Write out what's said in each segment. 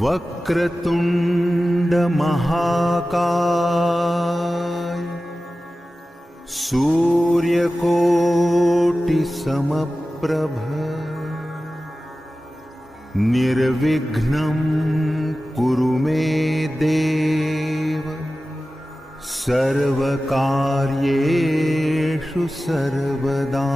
वक्रतुंड महाकाय सूर्यकोटि समप्रभ निर्विघ्नं कुरु मे देव सर्वकार्येषु सर्वदा।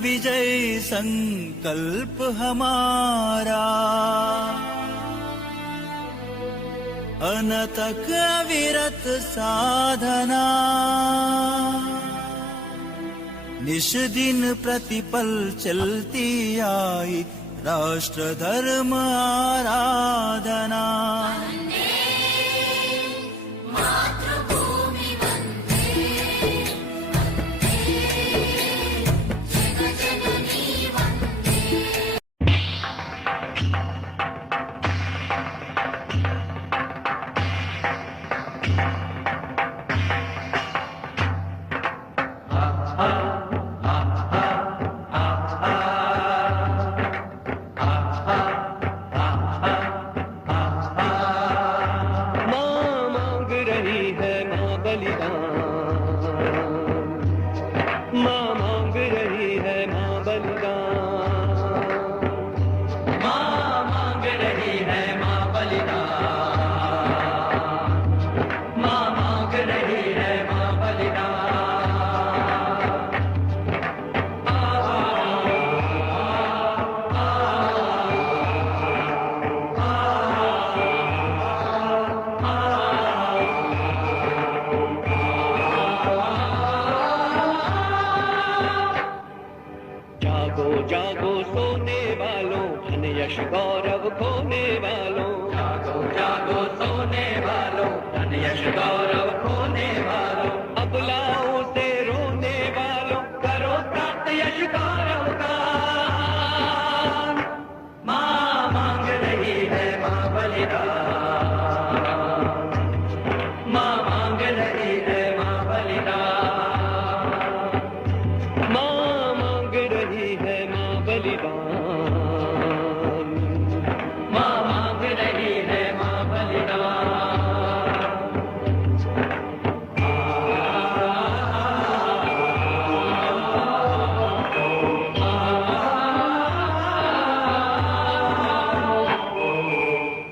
विजय संकल्प हमारा अनतक अविरत साधना, निश दिन प्रतिपल चलती आई राष्ट्र धर्म आराधना। जागो सोने वालों, धन यश गौरव खोने वालों। जागो जागो सोने वालों, धन यश गौरव खोने वालों। अबलाओं से रोने वालों, करो प्राप्त यश गौरव का। माँ मांग रही है माँ बलिदान, माँ मांग रही है माँ बलिदान, माँ मांग रही है माँ बलिदान, माँ मांग रही है माँ बलिदान।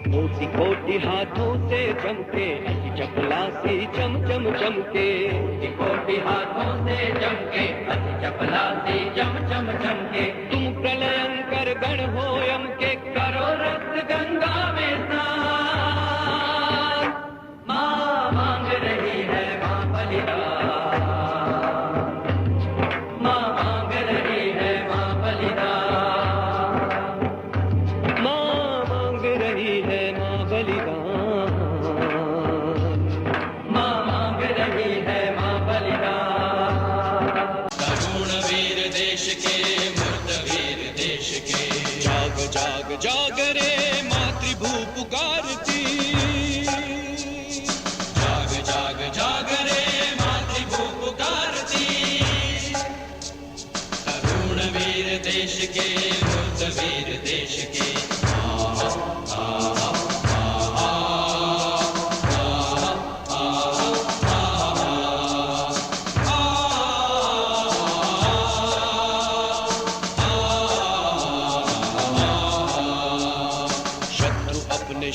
कोटि कोटि हाथों से चमके, अति चपला सी चम चम चमके। कोटि कोटि हाथों से चमके, अति चपला सी चम चम चमके। तुम प्रलयंकर गण हो यम के, करो रक्त गंगा में स्नान। माँ मांग रही है माँ बलिदान, माँ मांग रही है माँ बलिदान, माँ मांग रही है माँ बलिदान, माँ मांग रही है माँ बलिदान। तरुण वीर देश के, मृत वीर देश के। जाग जाग जाग रे मातृभू पुकारती, जाग जाग जाग रे मातृभू पुकारती। तरुण वीर देश के, मृत वीर देश के।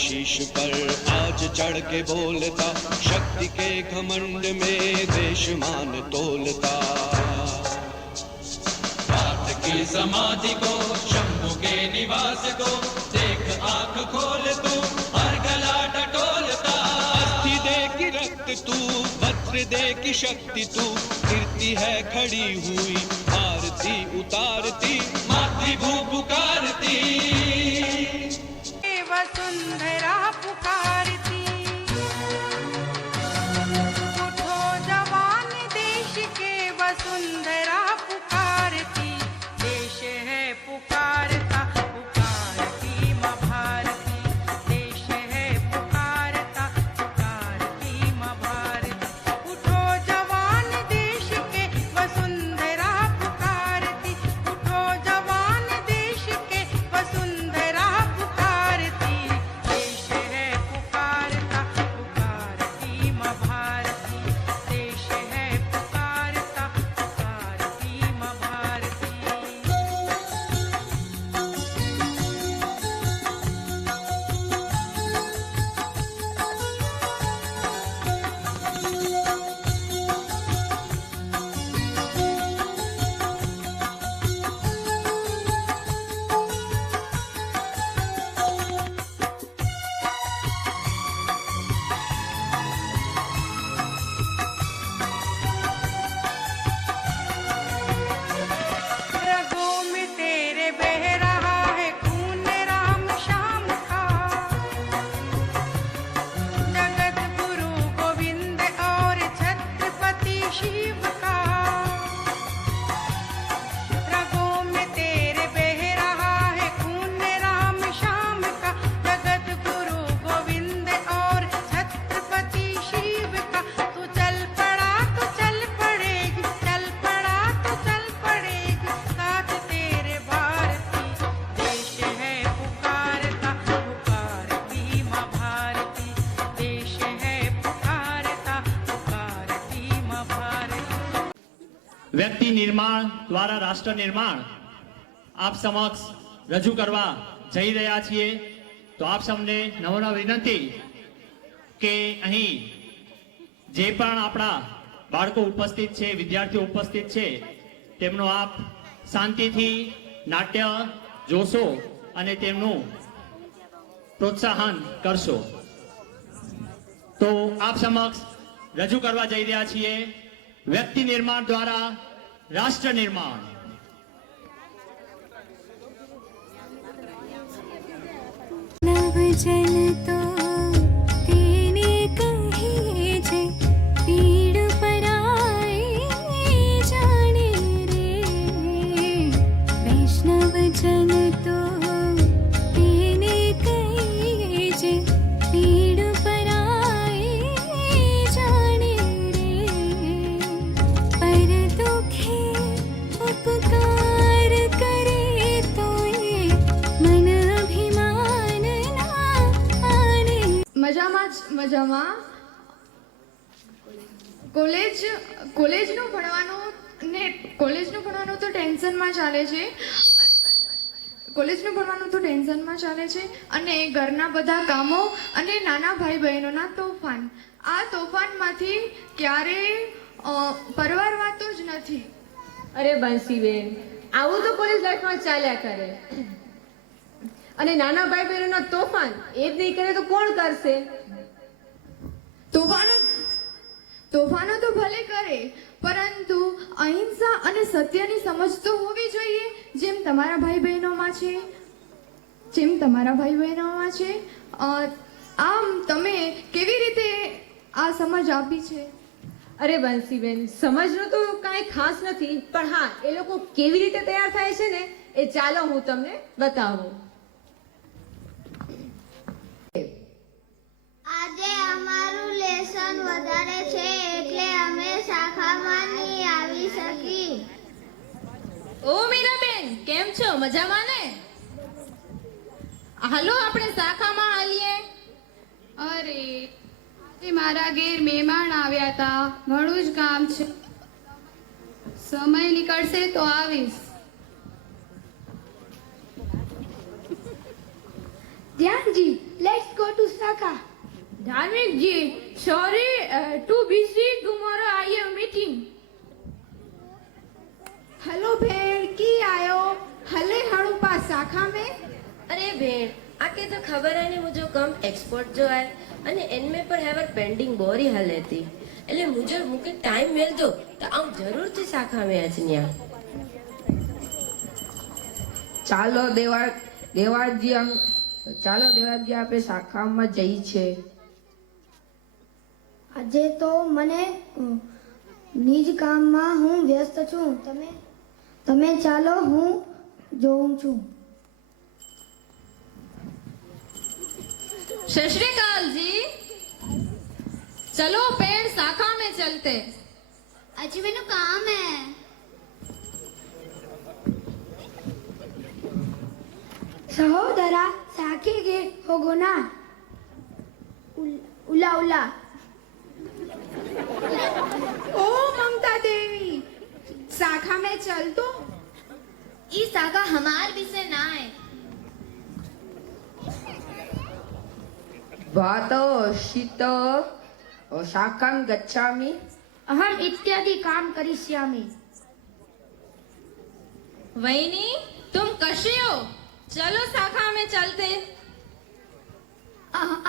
शीश पर आज चढ़ के बोलता, शक्ति के घमंड में देश मान तोलता। पाठ की समाधि को, शंभु के निवास को, देख आंख खोल तू, हर गला टटोलता। अस्थि दे की रक्त तू, वज्र दे की शक्ति तू, कीर्ति है खड़ी हुई, आरती उतारती, मातृभू पुकारती। वसुंधरा पुकारती, उठो जवान देश के, वसुंधरा पुकारती। देश है पुकारता, पुकारती माँ भारती। देश है पुकारता, पुकारती माँ भारती। उठो जवान देश के, वसुंधरा વ્યક્તિ નિર્માણ દ્વારા રાષ્ટ્ર નિર્માણ આપ સમક્ષ રજૂ કરવા જઈ રહ્યા છીએ. તો આપ સૌને નમ્ર વિનંતી કે અહીં જે પણ આપણા બાળકો ઉપસ્થિત છે, વિદ્યાર્થીઓ ઉપસ્થિત છે, તેમનો આપ શાંતિથી નાટ્ય જોશો અને તેમનું પ્રોત્સાહન કરશો. તો આપ સમક્ષ રજૂ કરવા જઈ રહ્યા છીએ વ્યક્તિ નિર્માણ દ્વારા રાષ્ટ્ર નિર્માણ. નવજન તો તેને કહીએ છે પીડ પરાઈ જાણે રે. વૈષ્ણવજન તો તેને કહીએ છે પીડ પરાઈ જાણે રે. પર દુખે ઉપકાર કરે તોય મન અભિમાન ના આને. મજામાં કોલેજનું ભણવાનું તો ટેન્શનમાં ચાલે છે. કોલેજનું ભણવાનું તો ટેન્શનમાં ચાલે છે અને ઘરના બધા કામો અને નાના ભાઈ બહેનોના તોફાન. આ તોફાનમાંથી ક્યારેય પરવારવાતો જ નથી. અરે બંસીબેન, આવું તો કોલેજ લાઈફમાં ચાલ્યા કરે. અને નાના ભાઈ બહેનોના તોફાન એ જ નહીં કરે તો કોણ કરશે? તોફાનો તો ભલે કરે, પરંતુ અહિંસા અને સત્યની સમજ તો હોવી જોઈએ, જેમ તમારા ભાઈ બહેનોમાં છે. આમ તમે કેવી રીતે આ સમજ આપી છે? અરે બંસીબેન, સમજનું તો કાંઈ ખાસ નથી, પણ હા, એ લોકો કેવી રીતે તૈયાર થાય છે ને એ ચાલો હું તમને બતાવું. આજે અમારું લેસન વધારે છે એટલે અમે શાખામાં નહીં આવી શકી. ઓ મીરાબેન, કેમ છો? મજામાં ને? હાલો આપણે શાખામાં આલીએ. અરે આજે મારા ઘેર મહેમાન આવ્યા હતા, ઘણું જ કામ છે. સમય નીકળશે તો આવીશ. ધ્યાનજી, લેટ્સ ગો ટુ શાખા. धार्मिक जी, sorry, too busy. Tomorrow I have meeting. Hello भेड़, की आयो? हले हड़ू पास शाखा में? अरे भेड़, आके तो खबर है नहीं मुझे कम एक्सपोर्ट जो है अने इनमें पर हैवर पेंडिंग बोरी हले थी એટલે મુકે ટાઈમ મેળજો તો આમ જરૂરથી શાખા में અજન્યા. ચાલો દેવાળજી આપણે શાખામાં જઈ છે. આજે તો મને નિજ કામમાં હું વ્યસ્ત છું. તમે ચાલો, હું જોઉં છું. सत श्री अकाल जी, चलो पेड़ शाखा में चलते. आज मेनू काम है. सहोदरा साके गे होगो ना. उला उला. ओ ममता देवी, शाखा में चल तो. ई शाखा हमार विषय ना है. भातो शीत शाखां गच्छामि. अहम इत्यादि काम करिष्यामि. वहिनी, तुम कशी हो? चलो शाखा में चलते.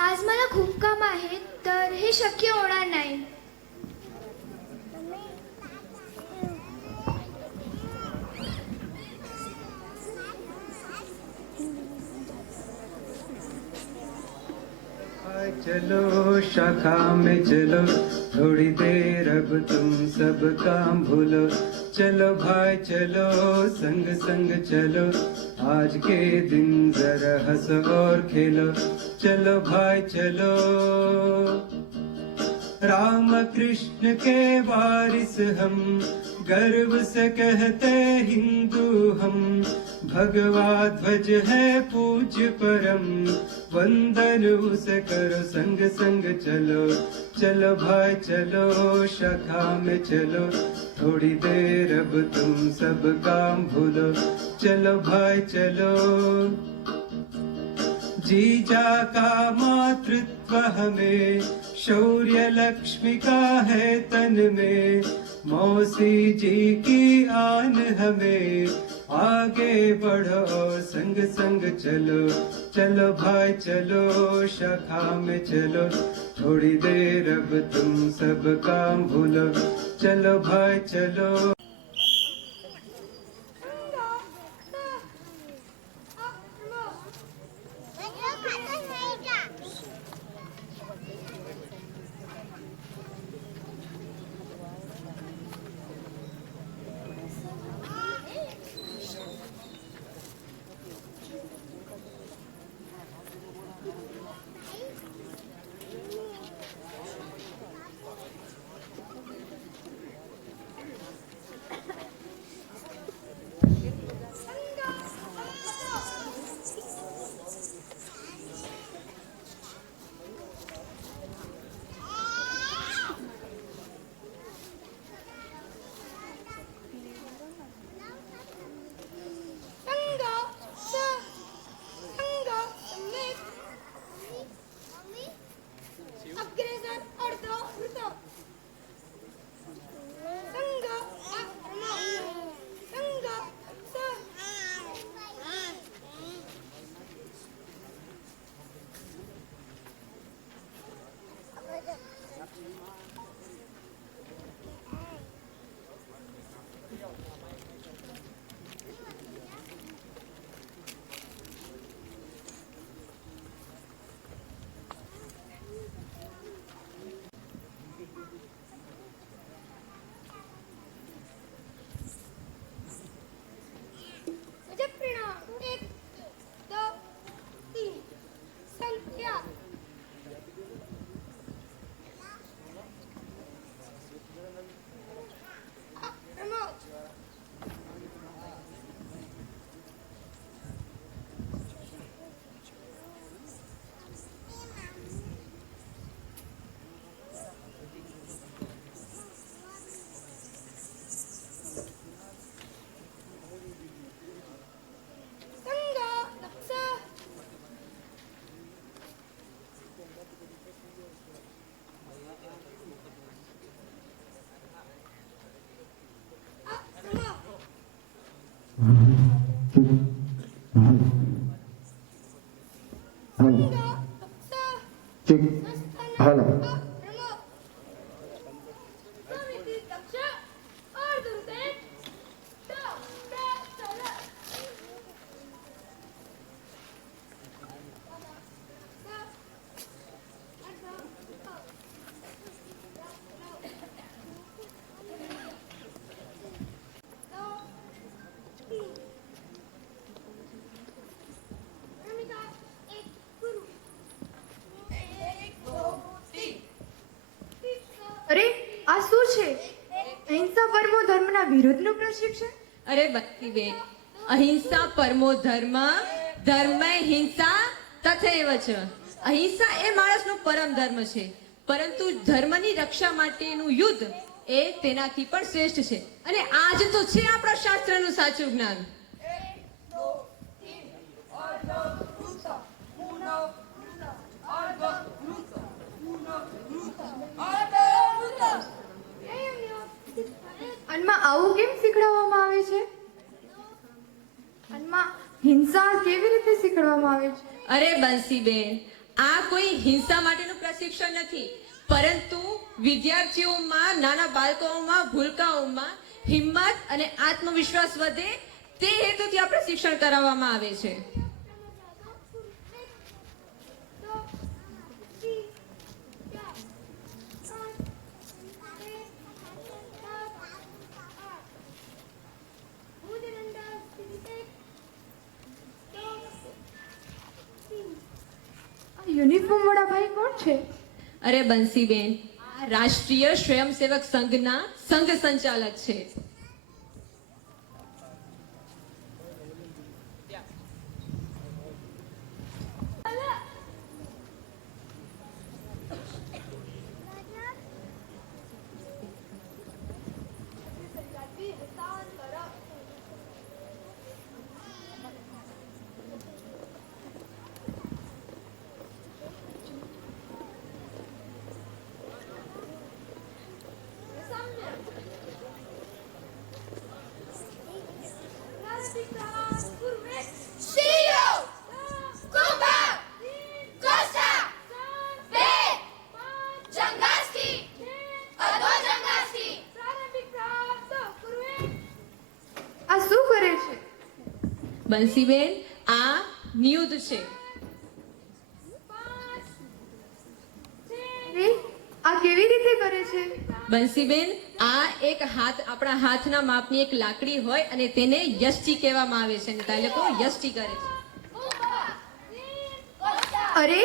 आज मला खूप काम आहे, तर हे शक्य होणार नाही. चलो शाखा में चलो, थोड़ी देर अब तुम सब काम भूलो. चलो भाई चलो, संग संग चलो, आज के दिन जरा हंसो और खेलो. चलो भाई चलो, राम कृष्ण के वारिस हम, गर्व से कहते हिंदू हम. भगवा ध्वज है पूज्य परम, वंदन उसे करो संग संग चलो। चलो भाई चलो शाखा में चलो, थोड़ी देर अब तुम सब काम भूलो। चलो भाई चलो। जीजा का मातृत्व हमें, शौर्य लक्ष्मी का है तन में। मौसी जी की आन हमें, आगे बढ़ो संग संग चलो। चलो भाई चलो शाखा में चलो, थोड़ी देर अब तुम सब काम भूलो। चलो भाई चलो। અરે આ શું છે? અહિંસા પરમો ધર્મના વિરુદ્ધનું પ્રશિક્ષણ? અરે બત્તીબેન, અહિંસા પરમો ધર્મ, ધર્મ હિંસા તથૈવ છે. અહિંસા એ માણસનો પરમ ધર્મ છે, પરંતુ ધર્મની રક્ષા માટેનું યુદ્ધ એ તેનાથી પણ શ્રેષ્ઠ છે. અને આજ તો છે આપણા શાસ્ત્રનું સાચું જ્ઞાન. અનમાં આવું કેમ શીખવાડવામાં આવે છે? અનમાં હિંસા કેવી રીતે શીખવાડવામાં આવે છે? અરે બંસીબેન, આ કોઈ હિંસા માટેનું પ્રશિક્ષણ નથી, પરંતુ વિદ્યાર્થીઓમાં, નાના બાળકોમાં, ભૂલકાઓમાં હિંમત અને આત્મવિશ્વાસ વધે તે હેતુથી આ પ્રશિક્ષણ કરાવવામાં આવે છે. યુનિફોર્મ વાળા ભાઈ કોણ છે? અરે બંસીબેન, આ રાષ્ટ્રીય સ્વયંસેવક સંઘના સંઘ સંચાલક છે. બંસીબેન, આ નિયુદ્ધ છે. અરે, આ કેવી રીતે કરે છે? બંસીબેન, આ એક હાથ, આપણા હાથના માપની એક લાકડી હોય અને તેને યષ્ટિ કહેવામાં આવે છે અને તે લોકો યષ્ટિ કરે છે. અરે,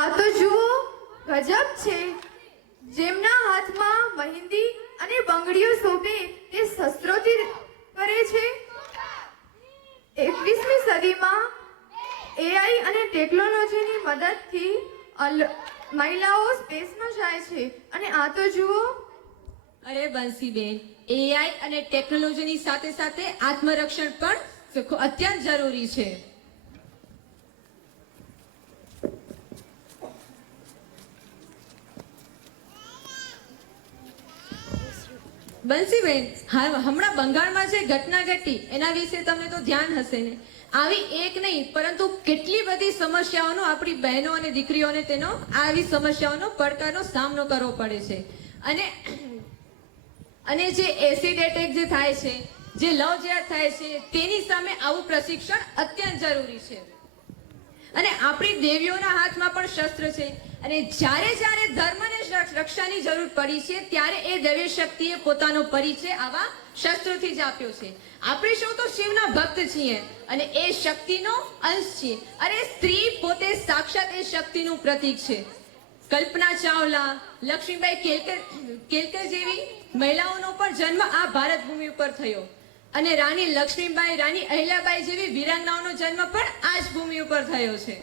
આ તો જુઓ, ગજબ છે. જેમના હાથમાં મહેંદી અને બંગડીઓ શોભે તે શસ્ત્રોથી કરે છે. 21મી સદીમાં AI અને ટેકનોલોજીની મદદથી મહિલાઓ સ્પેસમાં જાય છે અને આ તો જુઓ. અરે બંસીબેન, AI અને ટેકનોલોજીની સાથે સાથે આત્મરક્ષણ પણ અત્યંત જરૂરી છે. બંસીબેન, હમણાં બંગાળમાં જે ઘટના ઘટી એના વિશે તમને તો ધ્યાન હશે ને. આવી એક નહીં પરંતુ કેટલી બધી સમસ્યાઓનો આપણી બહેનો અને દીકરીઓને આવી સમસ્યાઓનો પડકારનો સામનો કરવો પડે છે. અને જે એસિડ એટેક જે થાય છે, જે લવ જેહાદ થાય છે, તેની સામે આવું પ્રશિક્ષણ અત્યંત જરૂરી છે. અને આપણી દેવીઓના હાથમાં પણ શસ્ત્ર છે અને જ્યારે જ્યારે ધર્મને રક્ષાની જરૂર પડી છે ત્યારે એ દૈવી શક્તિએ પોતાનો પરિચય આવા શસ્ત્રોથી જ આપ્યો છે. આપણે સૌ તો શિવના ભક્ત છીએ અને એ શક્તિનો અંશ છીએ. અને સ્ત્રી પોતે સાક્ષાત એ શક્તિનું પ્રતીક છે. કલ્પના ચાવલા, લક્ષ્મીબાઈ કેલકર જેવી મહિલાઓનો પણ જન્મ આ ભારત ભૂમિ ઉપર થયો અને રાણી લક્ષ્મીબાઈ, રાણી અહિલ્યાબાઈ જેવી વીરાંગનાઓનો જન્મ પણ આ જ ભૂમિ ઉપર થયો છે.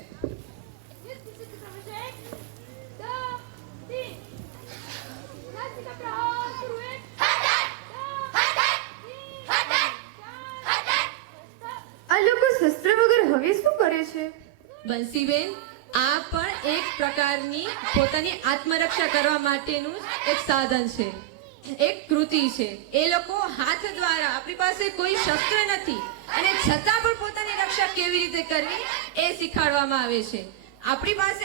આ લોકો શસ્ત્ર વગર હવે શું કરે છે? બંસીબેન, આ પણ એક પ્રકારની પોતાની આત્મરક્ષા કરવા માટેનું એક સાધન છે, એક કૃતિ છે. એ લોકો હાથ દ્વારા, આપણી પાસે કોઈ શસ્ત્ર નથી અને છતાં પણ પોતાની રક્ષા કેવી રીતે કરવી એ શીખવાડવામાં આવે છે. આપણી પાસે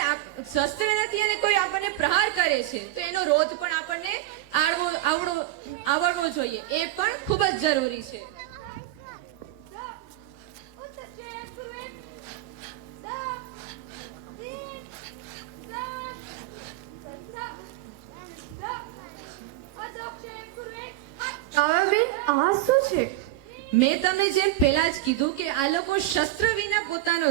શસ્ત્ર નથી અને કોઈ આપણને પ્રહાર કરે છે તો એનો રોધ પણ આપણને આવડવો જોઈએ. એ પણ ખૂબ જ જરૂરી છે. બેન, આ શું છે? મેં તમને જેમ પહેલા જ કીધું કે આ લોકો શસ્ત્ર વિના પોતાનો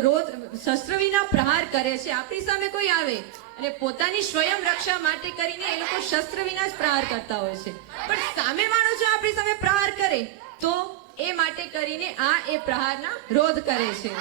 શસ્ત્ર વિના પ્રહાર કરે છે. આપણી સામે કોઈ આવે અને પોતાની સ્વયં રક્ષા માટે કરીને એ લોકો શસ્ત્ર વિના જ પ્રહાર કરતા હોય છે. પણ સામેવાળો જો આપણી સામે પ્રહાર કરે તો એ માટે કરીને આ એ પ્રહારના રોધ કરે છે.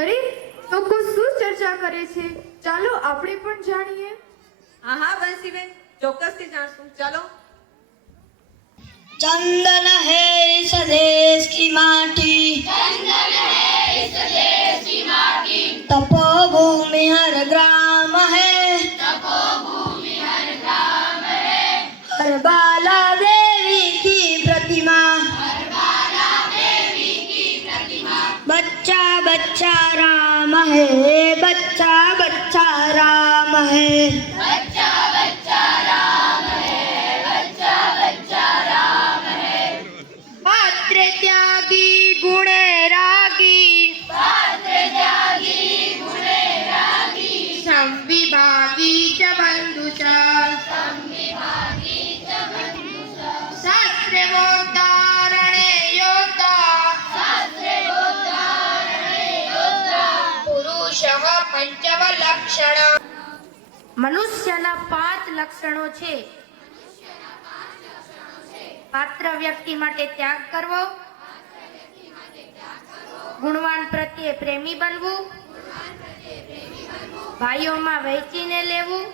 અરે, લોકો શું ચર્ચા કરે છે? ચાલો આપણે પણ જાણીએ. હા બંસીબેન, ચોક્કસથી જાણશું. ચાલો. चंदन है इस देश की माटी, तपोभूमि हर ग्राम है, हर बाला देवी की प्रतिमा, बच्चा बच्चा राम है, बच्चा बच्चा राम है. संविभागी च बन्धु च शास्त्रे वोद्धारणे योद्धा पुरुषः पंचवलक्षण મનુષ્યના 5 લક્ષણો છે. પાત્ર વ્યક્તિ માટે ત્યાગ કરવો, ગુણવાન પ્રત્યે પ્રેમી બનવું, ભાઈઓમાં વહેંચીને લેવું,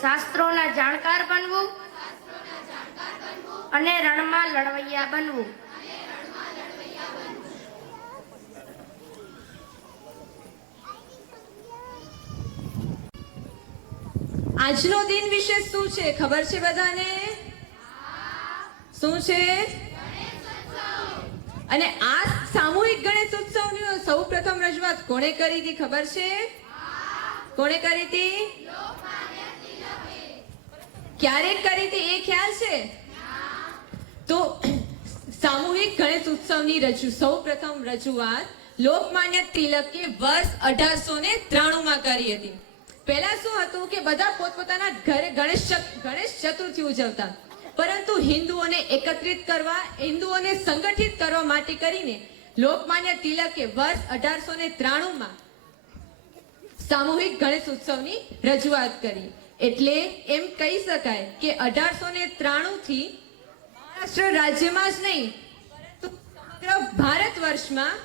શાસ્ત્રોના જાણકાર બનવું અને રણમાં લડવૈયા બનવું. આજનો દિન વિશે શું છે ખબર છે બધાને? શું છે? અને આ સામૂહિક ગણેશ ઉત્સવની સૌ પ્રથમ રજૂઆત કોણે કરી હતી ખબર છે? કોણે કરી હતી? ક્યારે કરી હતી એ ખ્યાલ છે? તો સામૂહિક ગણેશ ઉત્સવની સૌ પ્રથમ રજૂઆત લોકમાન્ય તિલકે વર્ષ 1893 માં કરી હતી. પહેલા શું હતું કે બધા પોતપોતાના ઘરે ગણેશ ચતુર્થી ઉજવતા, પરંતુ હિન્દુઓને એકત્રિત કરવા, હિન્દુઓને સંગઠિત કરવા માટે કરીને લોકમાન્ય તિલકે વર્ષ 1893 માં સામૂહિક ગણેશ ઉત્સવની રજૂઆત કરી. એટલે એમ કહી શકાય કે 1893 થી મહારાષ્ટ્ર રાજ્યમાં જ નહીં પરંતુ સમગ્ર ભારત વર્ષમાં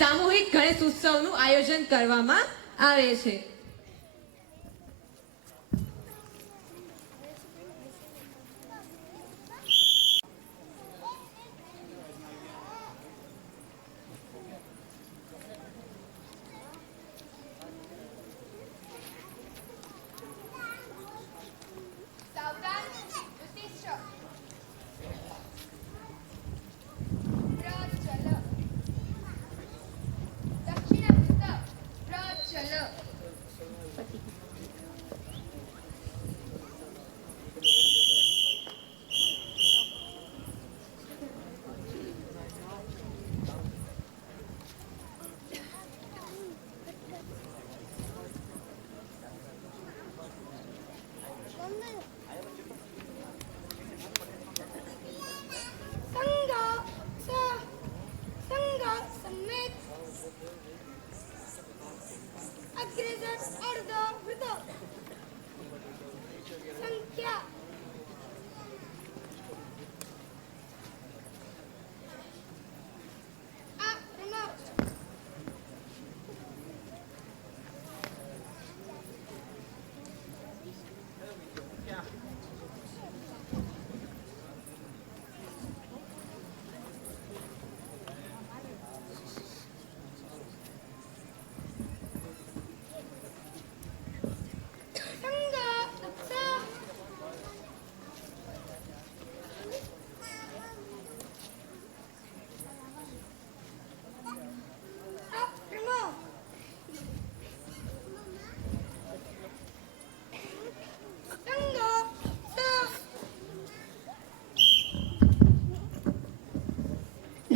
સામૂહિક ગણેશ ઉત્સવનું આયોજન કરવામાં આવે છે.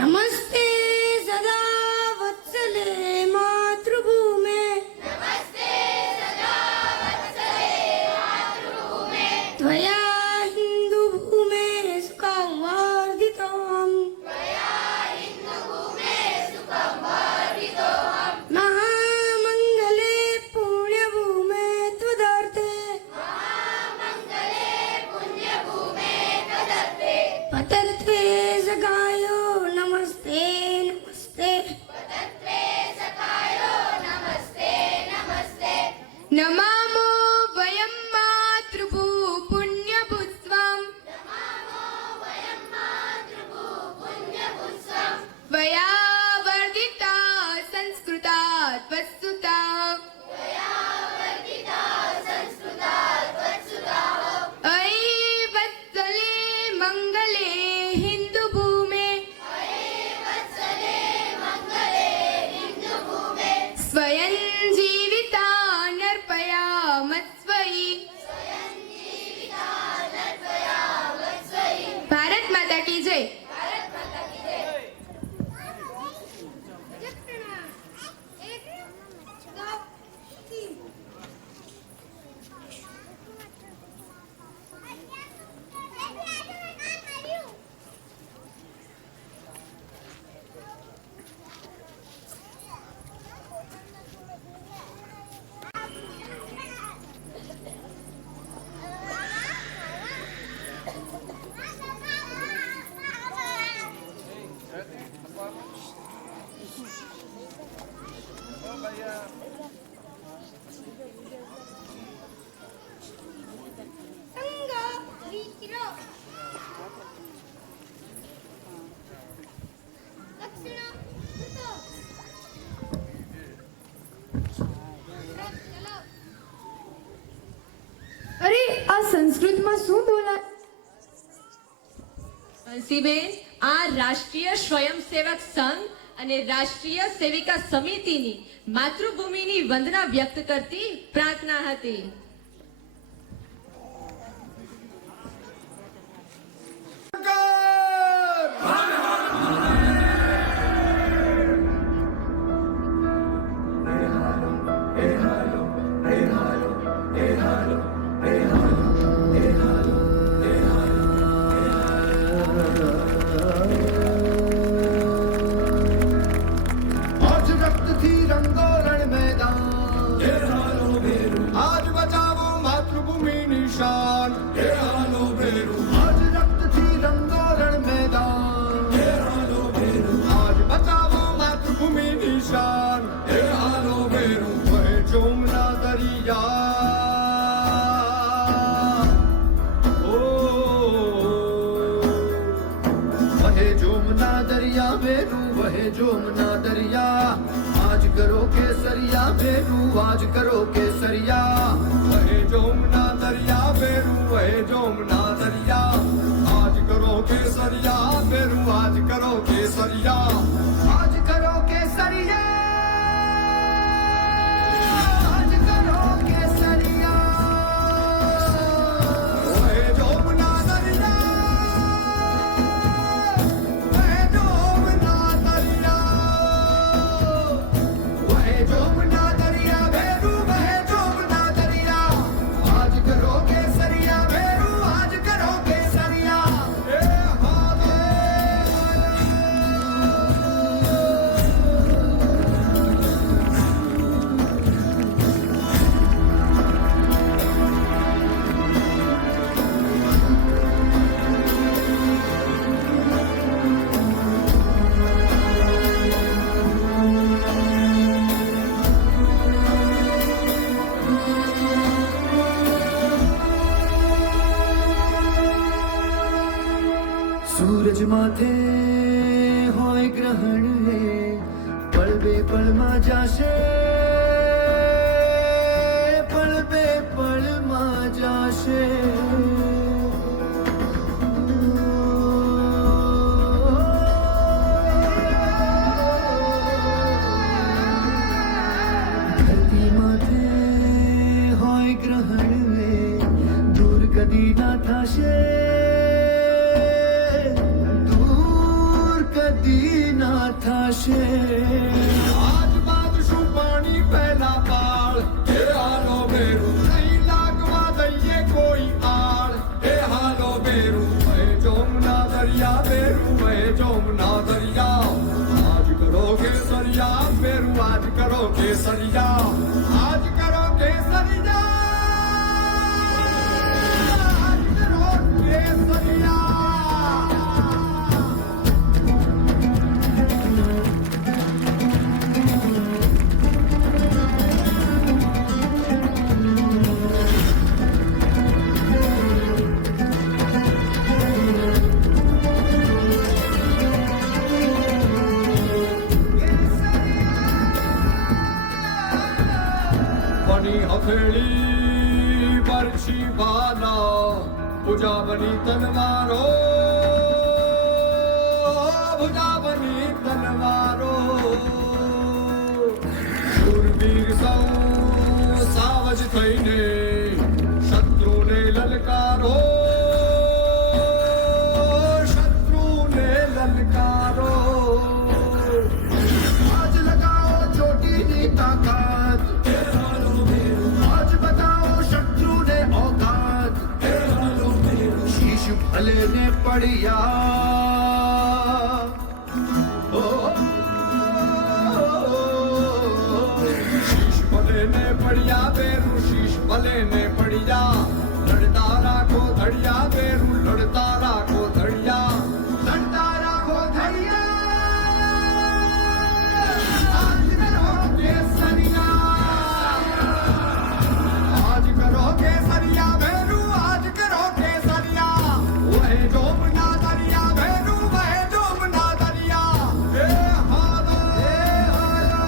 नमस्ते सदा वत्सले मातृभूमे त्वया हिन्दुभूमे सुखं वर्धितम् महामङ्गले पुण्यभूमे त्वदर्थे पतत्वे सखायो नमस्ते नमामो वयं मातृभू पुण्यभूत्वम् वया वर्धिता संस्कृता त्वत्सुता अयि वत्सले मङ्गले हिन्दुभूमे स्वयं जीविता नर्पया અરે આ સંસ્કૃતમાં શું બોલાય? બંસીબેન, આ રાષ્ટ્રીય સ્વયંસેવક સંઘ અને રાષ્ટ્રીય સેવિકા સમિતિની માતૃભૂમિની વંદના વ્યક્ત કરતી પ્રાર્થના હતી. आज रक्त थी रंगो रण मैदान, आज बचावो मातृभूमि निशान। आज रक्त थी रंगो रण मैदान, आज बचावो मातृभूमि निशान। वह जमुना दरिया, ओ वह जमुना दरिया बेरू, वह जमुना दरिया। आज करो केसरिया बेरू, आज करो केसरिया। वह जमुना दरिया बेरू, वह जमुना दरिया। आज करो केसरिया बेरू, आज करो केसरिया। आज करो केसरिया, आज करो केसरिया। वह जमुना दरिया, वह जमुना दरिया। वह जमुना दरिया बेरू, वह जमुना दरिया। आज करो केसरिया बेरू, आज करो केसरिया। सूरज माथे होय ग्रहण है, पल बे पल मा जाशे, पल बे पल मा जाशे। धरती माथे होय ग्रहण है, दूर कदी ना थाशे, ना थाशे। आज बाद शू पानी पहला पाल, हे हालो बेरू नहीं लागवा दइए कोई आड़। हे हालो बेरू, वह जमुना दरिया बेरू, वह जमुना दरिया। आज करो केसरिया बेरू, आज करो केसरिया। आज करो केसरिया, आज करो केसरिया। बनी हथेली बरछी भाला, भुजा बनी तलवारो, भुजा बनी तलवारो। शूरवीर सौ सावज थईने शत्रु ने ललकारो, शत्रु ने ललकारो। आज लगाओ चोटी की ताकत, आज बताओ शत्रु ने औकात। शीश भले ने पड़िया, शीश भले ने पड़िया बेरू, शीश भले ने पड़िया। लड़ता राखो धड़िया बेरू, लड़ता राखो धड़िया, लड़ता राखो धड़िया। आज करो केसरिया, आज करो केसरिया बेरू, आज करो केसरिया। वह जमुना दरिया बेरू, वह जमुना दरिया। हे हालो, हे हालो।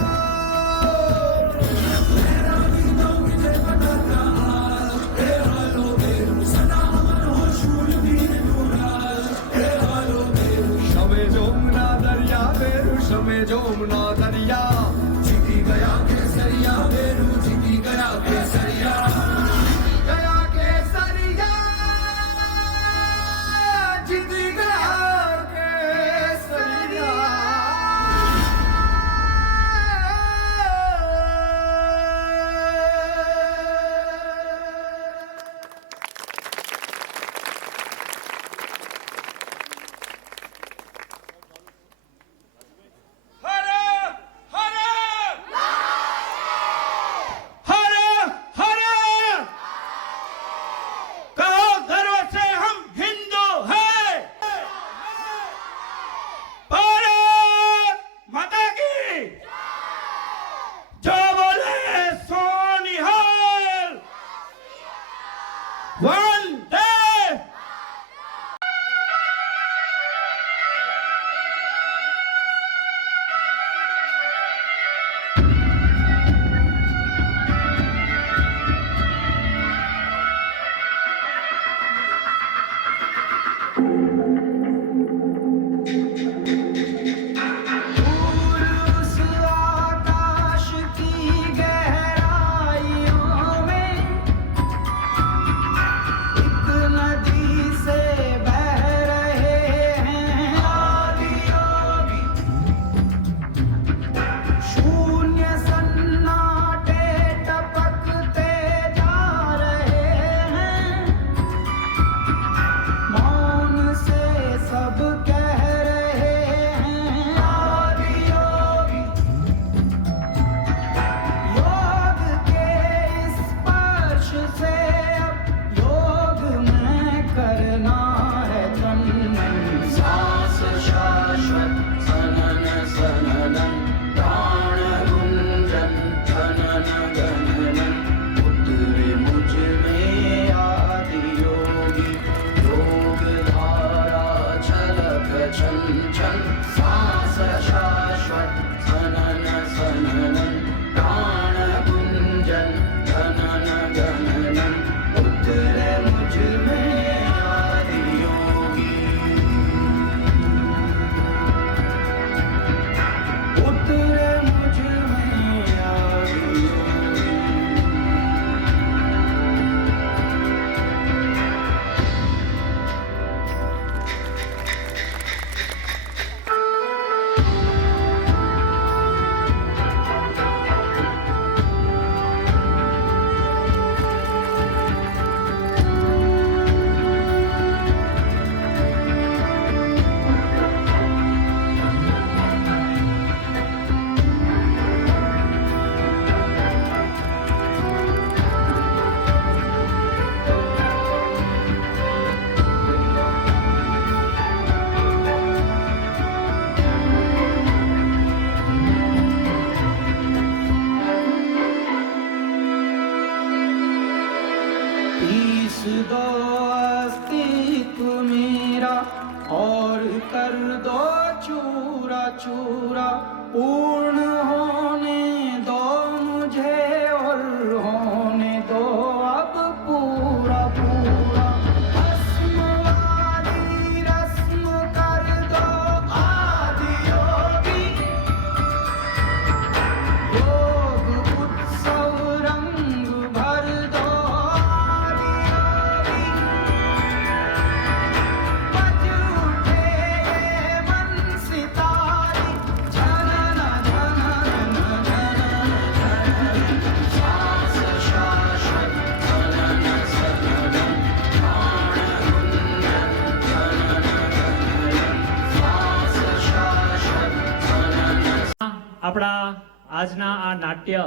दो अस्तित्व मेरा और कर दो चूरा चूरा, पूर्ण होने दो मुझे और होने दो अब पूरा पूरा। भस्म वाली रस्म कर दो आदि योगी, योग उत्सव रंग भर दो आदि योगी। बज उठे ये मन सितारे, झनन झनन झनन झनन, श्वास शाश्वत झनन सततं, प्राण गुंजन झनन, श्वास शाश्वत झनन। આપણા આજના આ નાટ્ય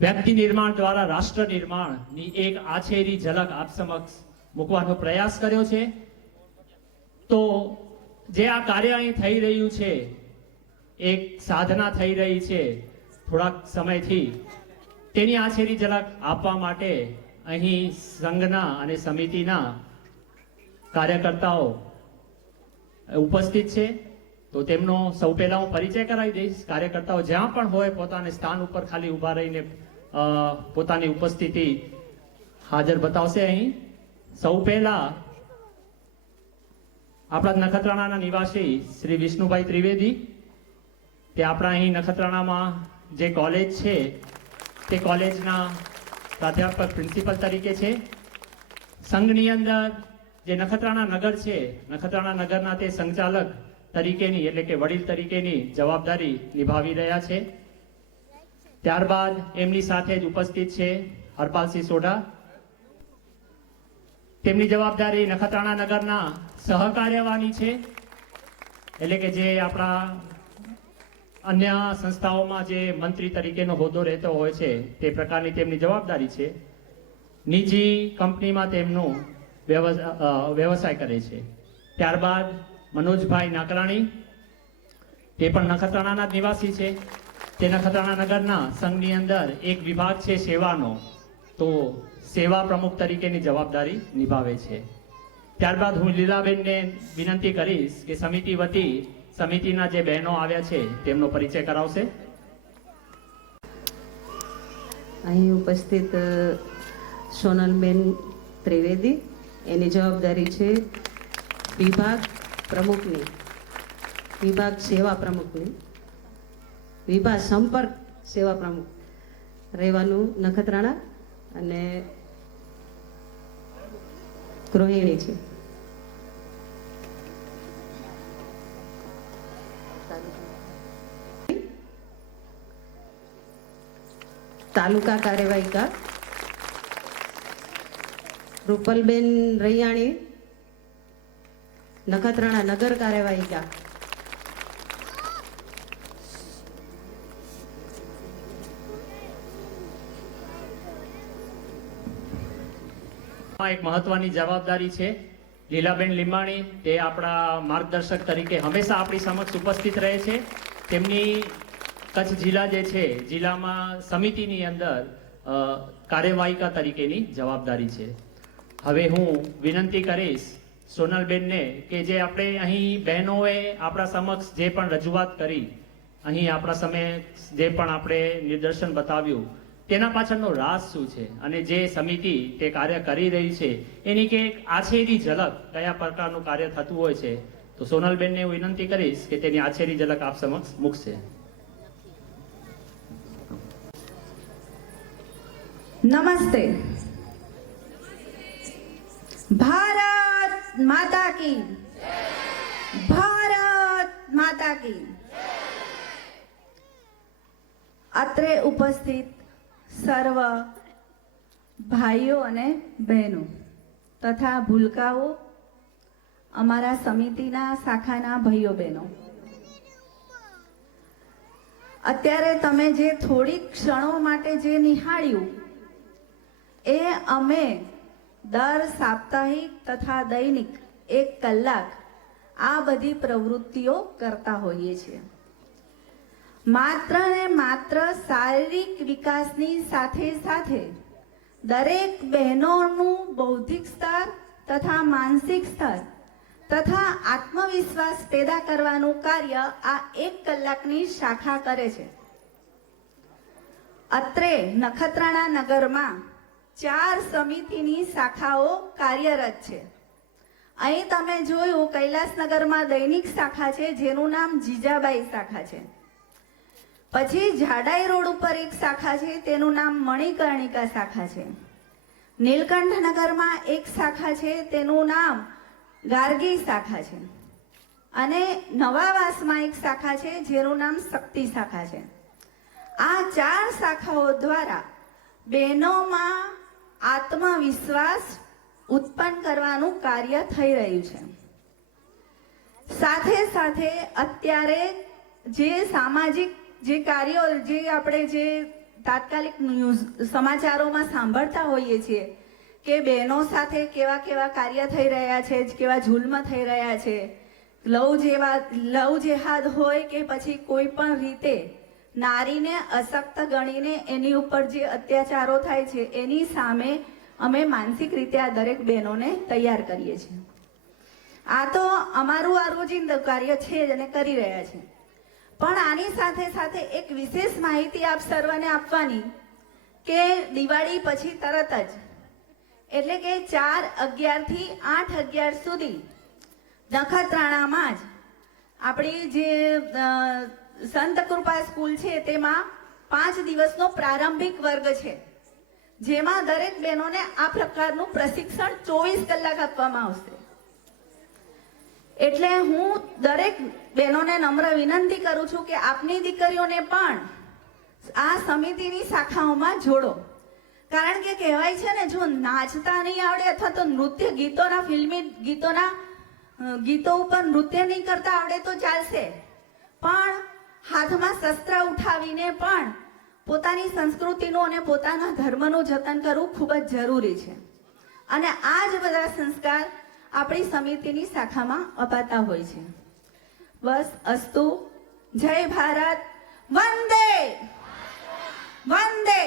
વ્યક્તિ નિર્માણ દ્વારા રાષ્ટ્ર નિર્માણની એક આછેરી ઝલક આપ સમક્ષ મૂકવાનો પ્રયાસ કર્યો છે. તો જે આ કાર્ય અહીં થઈ રહ્યું છે, એક સાધના થઈ રહી છે થોડાક સમયથી, તેની આછેરી ઝલક આપવા માટે અહીં સંઘના અને સમિતિના કાર્યકર્તાઓ ઉપસ્થિત છે. તો તેમનો સૌ પહેલા હું પરિચય કરાવી દઈશ. કાર્યકર્તાઓ જ્યાં પણ હોય પોતાના સ્થાન ઉપર ખાલી ઊભા રહીને પોતાની ઉપસ્થિતિ હાજર બતાવશે. અહીં સૌ પહેલા આપણા નખત્રાણાના નિવાસી શ્રી વિષ્ણુભાઈ ત્રિવેદી, તે આપણા અહીં નખત્રાણામાં જે કોલેજ છે તે કોલેજના પ્રાધ્યાપક પ્રિન્સિપલ તરીકે છે. સંઘની અંદર જે નખત્રાણા નગર છે, નખત્રાણા નગરના તે સંચાલક તરીકેની એટલે કે વડીલ તરીકેની જવાબદારી નિભાવી રહ્યા છે. ત્યારબાદ એમની સાથે જ ઉપસ્થિત છે હરપાલસિંહ સોઢા. તેમની જવાબદારી નખત્રાણા નગરના સહકાર્યવાહી છે, એટલે કે જે આપણા અન્ય સંસ્થાઓમાં જે મંત્રી તરીકેનો હોદ્દો રહેતો હોય છે તે પ્રકારની તેમની જવાબદારી છે. નિજી કંપનીમાં તેમનો વ્યવસાય કરે છે. ત્યારબાદ મનોજભાઈ નાકરાણી, તે પણ નખત્રાણાના જ નિવાસી છે. તે નખત્રાણા નગરના સંઘની અંદર એક વિભાગ છે સેવાનો, તો સેવા પ્રમુખ તરીકેની જવાબદારી નિભાવે છે. ત્યારબાદ હું લીલાબેનને વિનંતી કરીશ કે સમિતિ વતી સમિતિના જે બહેનો આવ્યા છે તેમનો પરિચય કરાવશે. અહીં ઉપસ્થિત સોનલબેન ત્રિવેદી, એની જવાબદારી છે વિભાગ પ્રમુખની, વિભાગ સેવા પ્રમુખની, વિભાગ સંપર્ક સેવા પ્રમુખ, રહેવાનું નખત્રાણા, અને ગૃહિણી છે. તાલુકા કાર્યવાહિકા રૂપલબેન રૈયાણી, નખત્રાણા નગર કાર્યવાહિકા એક મહત્વની જવાબદારી છે લીલાબેન લીંબાણી, તે આપણા માર્ગદર્શક તરીકે હંમેશા આપણી સમક્ષ ઉપસ્થિત રહે છે. તેમની કચ્છ જિલ્લા જે છે, જિલ્લામાં સમિતિની અંદર કાર્યવાહિકા તરીકેની જવાબદારી છે. હવે હું વિનંતી કરીશ સોનલબેનને કે જે આપણે અહીં બહેનોએ આપણા સમક્ષ જે પણ રજૂઆત કરી, અહીં આપણા સમક્ષ જે પણ આપણે નિદર્શન બતાવ્યું, તેના પાછળનો રાજ શું છે અને જે સમિતિ તે કાર્ય કરી રહી છે એની કે આછેરી ઝલક કયા પ્રકારનું કાર્ય થતું હોય છે, તો સોનલબેનને હું વિનંતી કરીશ કે તેની આછેરી ઝલક આપ સમક્ષ મૂકશે. नमस्ते। भारत माता की, भारत माता की। અત્રે ઉપસ્થિત સર્વ ભાઈઓ અને બહેનો તથા ભૂલકાઓ, અમારા સમિતિના શાખાના ભાઈઓ બહેનો, અત્યારે તમે જે થોડીક ક્ષણો માટે જે નિહાળ્યું એ અમે દર સાપ્તાહિક તથા દૈનિક 1 કલાક આ બધી પ્રવૃત્તિઓ કરતા હોઈએ છીએ. માત્ર ને માત્ર શારીરિક વિકાસની સાથે સાથે દરેક બહેનોનું બૌદ્ધિક સ્તર તથા માનસિક સ્તર તથા આત્મવિશ્વાસ પેદા કરવાનું કાર્ય આ 1 કલાકની શાખા કરે છે. અત્રે નખત્રાણા નગરમાં 4 સમિતિની શાખાઓ કાર્યરત છે. અહીં તમે જોયું કૈલાસનગરમાં દૈનિક શાખા છે જેનું નામ જીજાબાઈ શાખા છે. પછી જાડાઈ રોડ ઉપર એક શાખા છે તેનું નામ મણિકર્ણિકા શાખા છે. નીલકંઠનગરમાં એક શાખા છે તેનું નામ ગાર્ગી શાખા છે. અને નવાવાસમાં એક શાખા છે જેનું નામ શક્તિ શાખા છે. આ 4 શાખાઓ દ્વારા બહેનોમાં આત્મવિશ્વાસ ઉત્પન્ન કરવાનું કાર્ય થઈ રહ્યું છે. સાથે સાથે અત્યારે જે સામાજિક જે કાર્યો જે આપણે જે તાત્કાલિક ન્યૂઝ સમાચારોમાં સાંભળતા હોઈએ છીએ કે બહેનો સાથે કેવા કેવા કાર્ય થઈ રહ્યા છે, કેવા જુલ્મ થઈ રહ્યા છે, લવ જેહાદ હોય કે પછી કોઈ પણ રીતે નારીને અશક્ત ગણીને એની ઉપર જે અત્યાચારો થાય છે એની સામે અમે માનસિક રીતે આ દરેક બહેનોને તૈયાર કરીએ છીએ. આ તો અમારું આ રોજિંદા કાર્ય છે જ અને કરી રહ્યા છે. પણ આની સાથે સાથે એક વિશેષ માહિતી આપ સર્વને આપવાની કે દિવાળી પછી તરત જ એટલે કે 4/11 થી 8/11 સુધી નખત્રાણામાં જ આપણી જે સંત કૃપા સ્કૂલ છે તેમાં 5 દિવસનો પ્રારંભિક વર્ગ છે જેમાં દરેક બહેનોને આ પ્રકારનું પ્રશિક્ષણ 24 કલાક આપવામાં આવશે. એટલે હું દરેક બહેનોને નમ્ર વિનંતી કરું છું કે આપની દીકરીઓને પણ આ સમિતિની શાખાઓમાં જોડો. કારણ કે કહેવાય છે ને, જો નાચતા નહીં આવડે અથવા તો નૃત્ય ગીતોના ફિલ્મી ગીતો ઉપર નૃત્ય નહીં કરતા આવડે તો ચાલશે, પણ હાથમાં શસ્ત્ર ઉઠાવીને પણ પોતાની સંસ્કૃતિનું અને પોતાના ધર્મનું જતન કરવું ખૂબ જ જરૂરી છે. અને આ જ બધા સંસ્કાર આપણી સમિતિની શાખામાં અપાતા હોય છે. બસ અસ્તુ. જય ભારત. વંદે વંદે.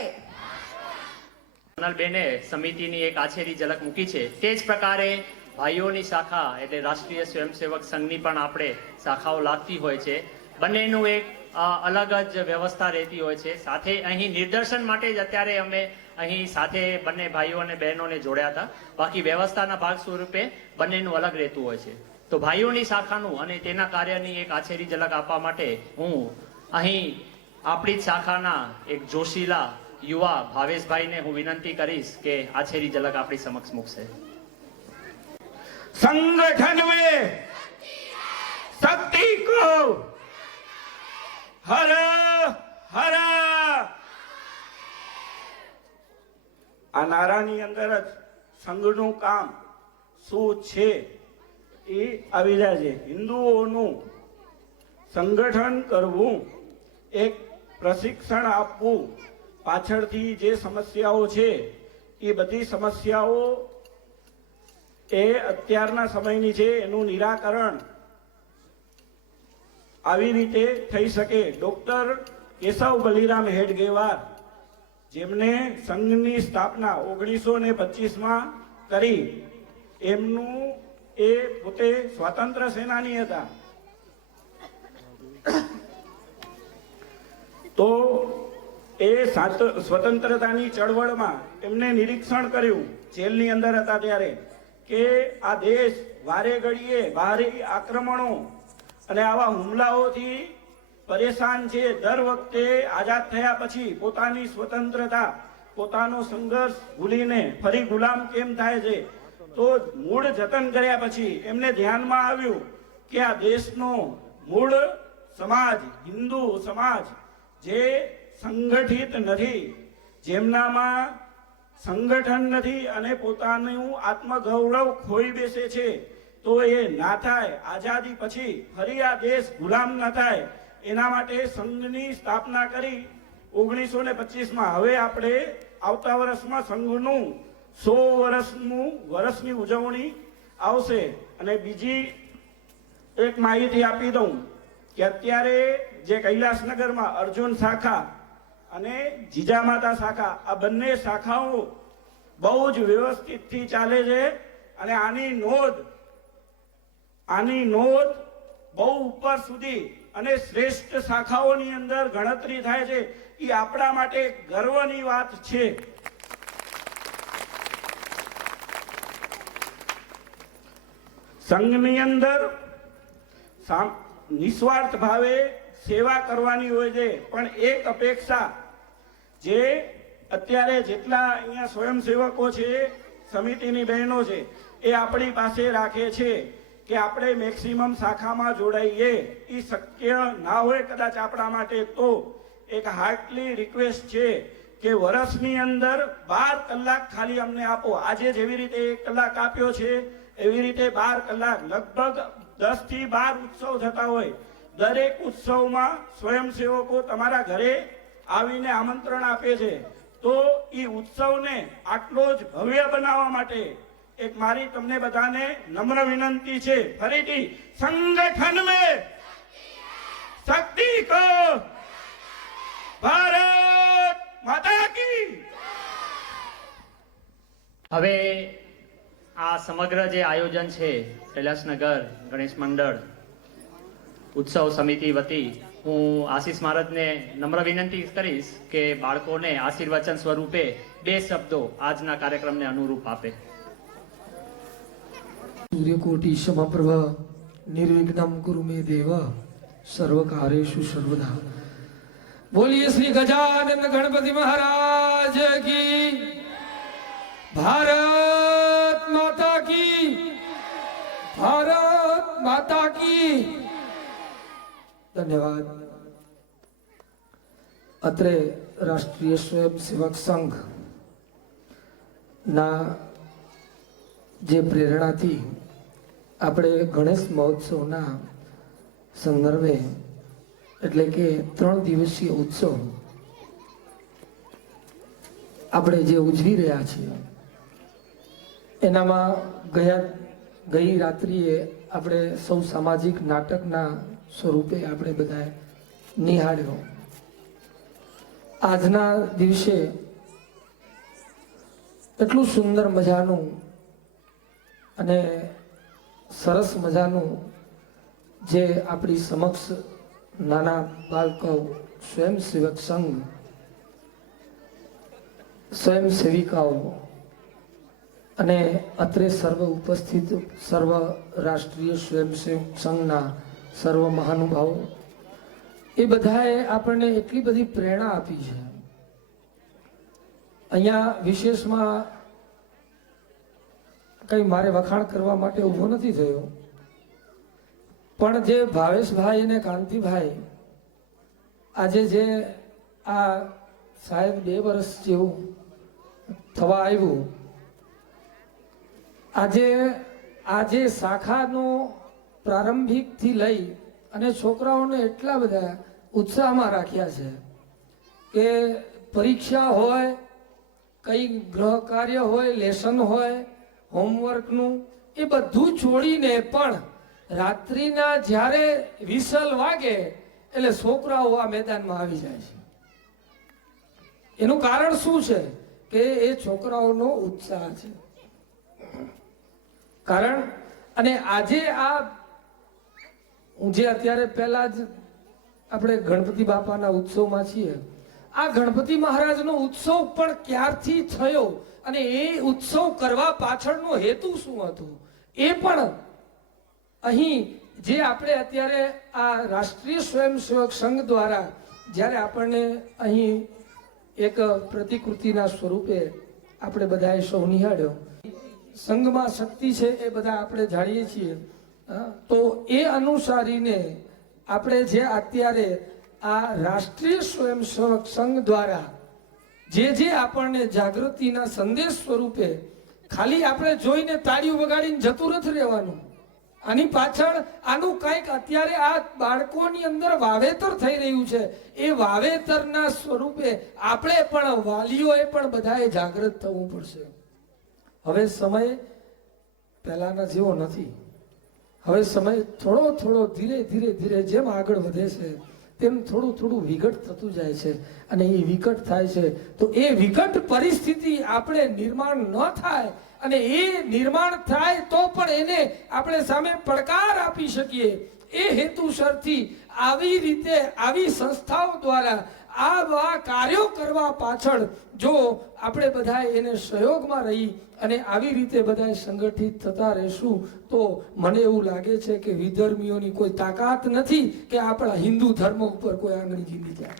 બેને સમિતિની એક આછેરી ઝલક મૂકી છે. તે જ પ્રકારે ભાઈઓની શાખા એટલે રાષ્ટ્રીય સ્વયંસેવક સંઘની પણ આપણે શાખાઓ લાગતી હોય છે. બંનેનું એક અલગ જ વ્યવસ્થા રહેતી હોય છે. સાથે અહીં નિદર્શન માટે જ અત્યારે અમે અહીં સાથે બંને ભાઈઓ અને બહેનોને જોડ્યા હતા. બાકી વ્યવસ્થાના ભાગ સ્વરૂપે બંનેનું અલગ રહેતું હોય છે. તો ભાઈઓની શાખાનું અને તેના કાર્યની એક આછેરી ઝલક આપવા માટે હું અહીં આપણી જ શાખાના એક જોશીલા યુવા ભાવેશભાઈને હું વિનંતી કરીશ કે આછેરી ઝલક આપણી સમક્ષ મૂકશે. संगठन में शक्ति को हर हर આ નારાની અંદર જ સંઘનું કામ શું છે એ આવી જાય છે. હિન્દુઓનું સંગઠન કરવું, એક પ્રશિક્ષણ આપવું, પાછળથી જે સમસ્યાઓ છે એ બધી સમસ્યાઓ એ અત્યારના સમયની છે, એનું નિરાકરણ આવી રીતે થઈ શકે. ડોક્ટર કેશવ બલિરામ હેડગેવાર, જેમને સંઘની સ્થાપના 1925માં કરી, એમનું એ પોતે સ્વાતંત્ર્ય સેનાની હતા. તો એ સ્વતંત્રતાની ચળવળમાં એમને નિરીક્ષણ કર્યું, જેલની અંદર હતા ત્યારે, કે આ દેશ વારે ઘડીએ બાહરી આક્રમણો અને આવા હુમલાઓથી પરેશાન છે. દર વખતે આઝાદ થયા પછી પોતાની સ્વતંત્રતા, પોતાનો સંઘર્ષ ભૂલીને ફરી ગુલામ કેમ થાય છે? તો મૂળ જતન કર્યા પછી એમને ધ્યાનમાં આવ્યું કે આ દેશનો મૂળ સમાજ, હિન્દુ સમાજ જે સંગઠિત નથી, જેમનામાં સંગઠન નથી અને પોતાનું આત્મગૌરવ ખોઈ બેસે છે, તો એ ના થાય. આઝાદી પછી ફરી આ દેશ ગુલામ ન થાય એના માટે સંઘની સ્થાપના કરી 1925માં. હવે આપણે આવતા વર્ષમાં સંઘનું 100 વર્ષની ઉજવણી આવશે. અને બીજી એક માહિતી આપી દઉં કે અત્યારે જે કૈલાસનગરમાં અર્જુન શાખા અને જીજામાતા શાખા, આ બંને શાખાઓ બહુ જ વ્યવસ્થિતથી ચાલે છે અને આની નોંધ બહુ ઉપર સુધી અને શ્રેષ્ઠ શાખાઓની અંદર ગણતરી થાય છે. એ આપણા માટે ગર્વની વાત છે. સંઘની અંદર નિસ્વાર્થ ભાવે સેવા કરવાની હોય છે, પણ એક અપેક્ષા જે અત્યારે જેટલા અહીંયા સ્વયંસેવકો છે, સમિતિની બહેનો છે, એ આપણી પાસે રાખે છે કે આપણે મેક્સિમમ શાખામાં જોડાઈએ. એ શક્ય ના હોય કદાચ આપણા માટે, તો એક હાર્ટલી રિક્વેસ્ટ છે કે વર્ષની અંદર 12 કલાક ખાલી અમને આપો. આજે જેવી રીતે 1 કલાક આપ્યો છે એવી રીતે 12 કલાક, લગભગ 10 થી 12 ઉત્સવ થતા હોય. દરેક ઉત્સવમાં સ્વયંસેવકો તમારા ઘરે આવીને આમંત્રણ આપે છે. તો એ ઉત્સવને આટલો જ ભવ્ય બનાવવા માટે એક મારી તમને બધાને નમ્ર વિનંતી છે. ફરીથી, સંગઠન में शक्ति को, ભારત માતા કી. હવે આ સમગ્ર જે આયોજન છે કૈલાસનગર ગણેશ મંડળ ઉત્સવ સમિતિ વતી હું આશીષ મહારાજને નમ્ર વિનંતી કરીશ કે બાળકોને આશીર્વચન સ્વરૂપે 2 શબ્દો આજના કાર્યક્રમને અનુરૂપ આપે. सूर्यकोटि समप्रभ निर्विघ्नं कुरु मे देव सर्वकार्येषु सर्वदा. बोलिए श्री गजानन गणपति महाराज की, भारत माता की, भारत माता की. धन्यवाद. અત્રે રાષ્ટ્રીય સ્વયંસેવક સંઘ ના જે પ્રેરણાથી આપણે ગણેશ મહોત્સવના સંદર્ભે એટલે કે 3 દિવસીય ઉત્સવ આપણે જે ઉજવી રહ્યા છીએ એનામાં ગઈ રાત્રિએ આપણે સૌ સામાજિક નાટકના સ્વરૂપે આપણે બધા નિહાળ્યો. આજના દિવસે એટલું સુંદર મજાનું અને સરસ મજાનું જે આપણી સમક્ષ નાના બાળકો સ્વયંસેવક સંઘ સ્વયંસેવિકાઓ અને અત્રે સર્વ ઉપસ્થિત સર્વ રાષ્ટ્રીય સ્વયંસેવક સંઘના સર્વ મહાનુભાવો એ બધાએ આપણને એટલી બધી પ્રેરણા આપી છે. અહીંયા વિશેષમાં કઈ મારે વખાણ કરવા માટે ઊભો નથી થયો, પણ જે ભાવેશભાઈ અને કાંતિભાઈ આજે જે આ સાહેબ 2 વર્ષ જેવું થવા આવ્યું, આજે શાખાનો પ્રારંભિકથી લઈ અને છોકરાઓને એટલા બધા ઉત્સાહમાં રાખ્યા છે કે પરીક્ષા હોય, કઈ ગ્રહ કાર્ય હોય, લેસન હોય, હોમવર્કનું, એ બધું છોડીને પણ રાત્રિના જ્યારે વિસલ વાગે એટલે છોકરાઓ આ મેદાનમાં આવી જાય છે. એનું કારણ શું છે કે એ છોકરાઓનો ઉત્સાહ છે. કારણ અને આજે આ હું જે અત્યારે પહેલા જ આપણે ગણપતિ બાપાના ઉત્સવમાં છીએ, આ ગણપતિ મહારાજનો ઉત્સવ પણ ક્યારથી થયો અને એ ઉત્સવ કરવા પાછળનો હેતુ શું હતો એ પણ અહીં જે આપણે અત્યારે આ રાષ્ટ્રીય સ્વયંસેવક સંઘ દ્વારા જ્યારે આપણને અહીં એક પ્રતિકૃતિના સ્વરૂપે આપણે બધાએ સૌ નિહાળ્યો. સંઘમાં શક્તિ છે એ બધા આપણે જાણીએ છીએ. તો એ અનુસારીને આપણે જે અત્યારે આ રાષ્ટ્રીય સ્વયંસેવક સંઘ દ્વારા જે આપણને જાગૃતિના સંદેશ સ્વરૂપે ખાલી આપણે જોઈને તાળીઓ વગાડીને જતું નથી રહેવાનું. આની પાછળ આનું કંઈક અત્યારે આ બાળકોની અંદર વાવેતર થઈ રહ્યું છે. એ વાવેતરના સ્વરૂપે આપણે પણ વાલીઓએ પણ બધાએ જાગૃત થવું પડશે. હવે સમય પહેલાના જેવો નથી. હવે સમય થોડો ધીરે ધીરે જેમ આગળ વધે છે તેમ થોડું થોડું વિકટ થતું જાય છે અને એ વિકટ થાય છે તો એ વિકટ પરિસ્થિતિ આપણે નિર્માણ ન થાય અને એ નિર્માણ થાય તો પણ એને આપણે સામે પડકાર આપી શકીએ એ હેતુસરથી આવી રીતે આવી સંસ્થાઓ દ્વારા આવા કાર્યો કરવા પાછળ જો આપણે બધા એને સહયોગમાં રહી અને આવી રીતે બધા સંગઠિત થતા રહેશું તો મને એવું લાગે છે કે વિધર્મીઓની કોઈ તાકાત નથી કે આપણા હિન્દુ ધર્મ ઉપર કોઈ આંગળી ચીંધી જાય.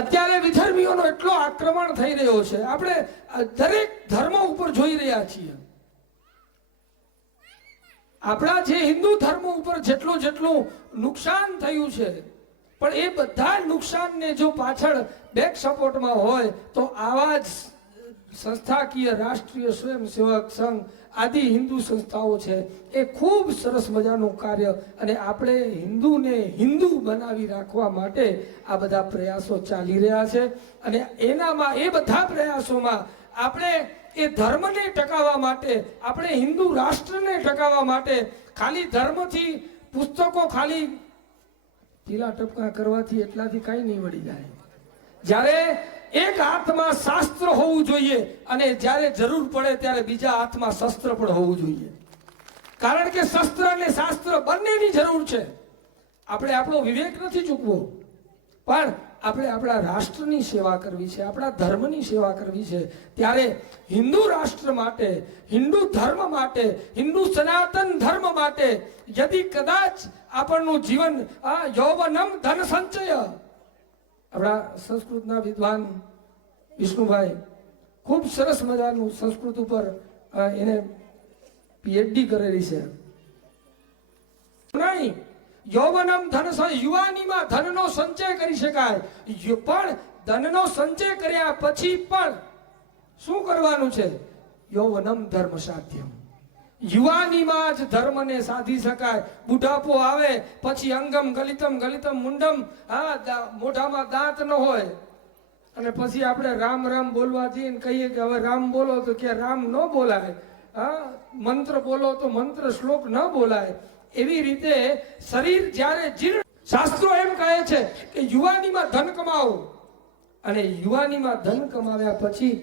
અત્યારે વિધર્મીઓનો એટલો આક્રમણ થઈ રહ્યો છે, આપણે દરેક ધર્મ ઉપર જોઈ રહ્યા છીએ. આપણા જે હિન્દુ ધર્મ ઉપર જેટલું નુકસાન થયું છે પણ એ બધા નુકસાનને જો પાછળ બેક સપોર્ટમાં હોય તો આવા જ સંસ્થાકીય રાષ્ટ્રીય સ્વયંસેવક સંઘ આદિ હિન્દુ સંસ્થાઓ છે એ ખૂબ સરસ મજાનું કાર્ય અને આપણે હિન્દુને હિન્દુ બનાવી રાખવા માટે આ બધા પ્રયાસો ચાલી રહ્યા છે અને એનામાં એ બધા પ્રયાસોમાં આપણે એ ધર્મને ટકાવવા માટે આપણે હિન્દુ રાષ્ટ્રને ટકાવવા માટે ખાલી ધર્મથી પુસ્તકો ખાલી ઢીલા ટપકા કરવાથી એટલાથી કઈ નહીં વળી જાય. જ્યારે એક હાથમાં શાસ્ત્ર હોવું જોઈએ અને જ્યારે જરૂર પડે ત્યારે બીજા હાથમાં શસ્ત્ર પણ હોવું જોઈએ. કારણ કે શસ્ત્ર અને શાસ્ત્ર બંનેની જરૂર છે. આપણે આપણો વિવેક નથી ચૂકવો પણ આપણે આપણા રાષ્ટ્રની સેવા કરવી છે, આપણા ધર્મની સેવા કરવી છે. ત્યારે હિન્દુ રાષ્ટ્ર માટે, હિન્દુ ધર્મ માટે, હિન્દુ સનાતન ધર્મ માટે યદિ કદાચ આપણનું જીવન યૌવનમ ધન સંચય, આપણા સંસ્કૃતના વિદ્વાન વિષ્ણુભાઈ ખૂબ સરસ મજાનું સંસ્કૃત ઉપર એને પીએચડી કરેલી છે. નહીં, યૌવનમ ધન, યુવાનીમાં ધનનો સંચય કરી શકાય પણ ધનનો સંચય કર્યા પછી પણ શું કરવાનું છે? યૌવનમ ધર્મ સાધ્યમ. યુવાનીમાં જ ધર્મને સાધી શકાય. બુઢાપો આવે પછી અંગમ ગલિતમ ગલિતમ મુંડમ, મોઢામાં દાંત ન હોય અને પછી આપણે રામ રામ બોલવા જઈએ કહીએ કે હવે રામ બોલો તો કે રામ ન બોલાય, મંત્ર બોલો તો મંત્ર શ્લોક ન બોલાય. એવી રીતે શરીર જ્યારે જીર્ણ, શાસ્ત્રો એમ કહે છે કે યુવાનીમાં ધન કમાવો અને યુવાનીમાં ધન કમાવ્યા પછી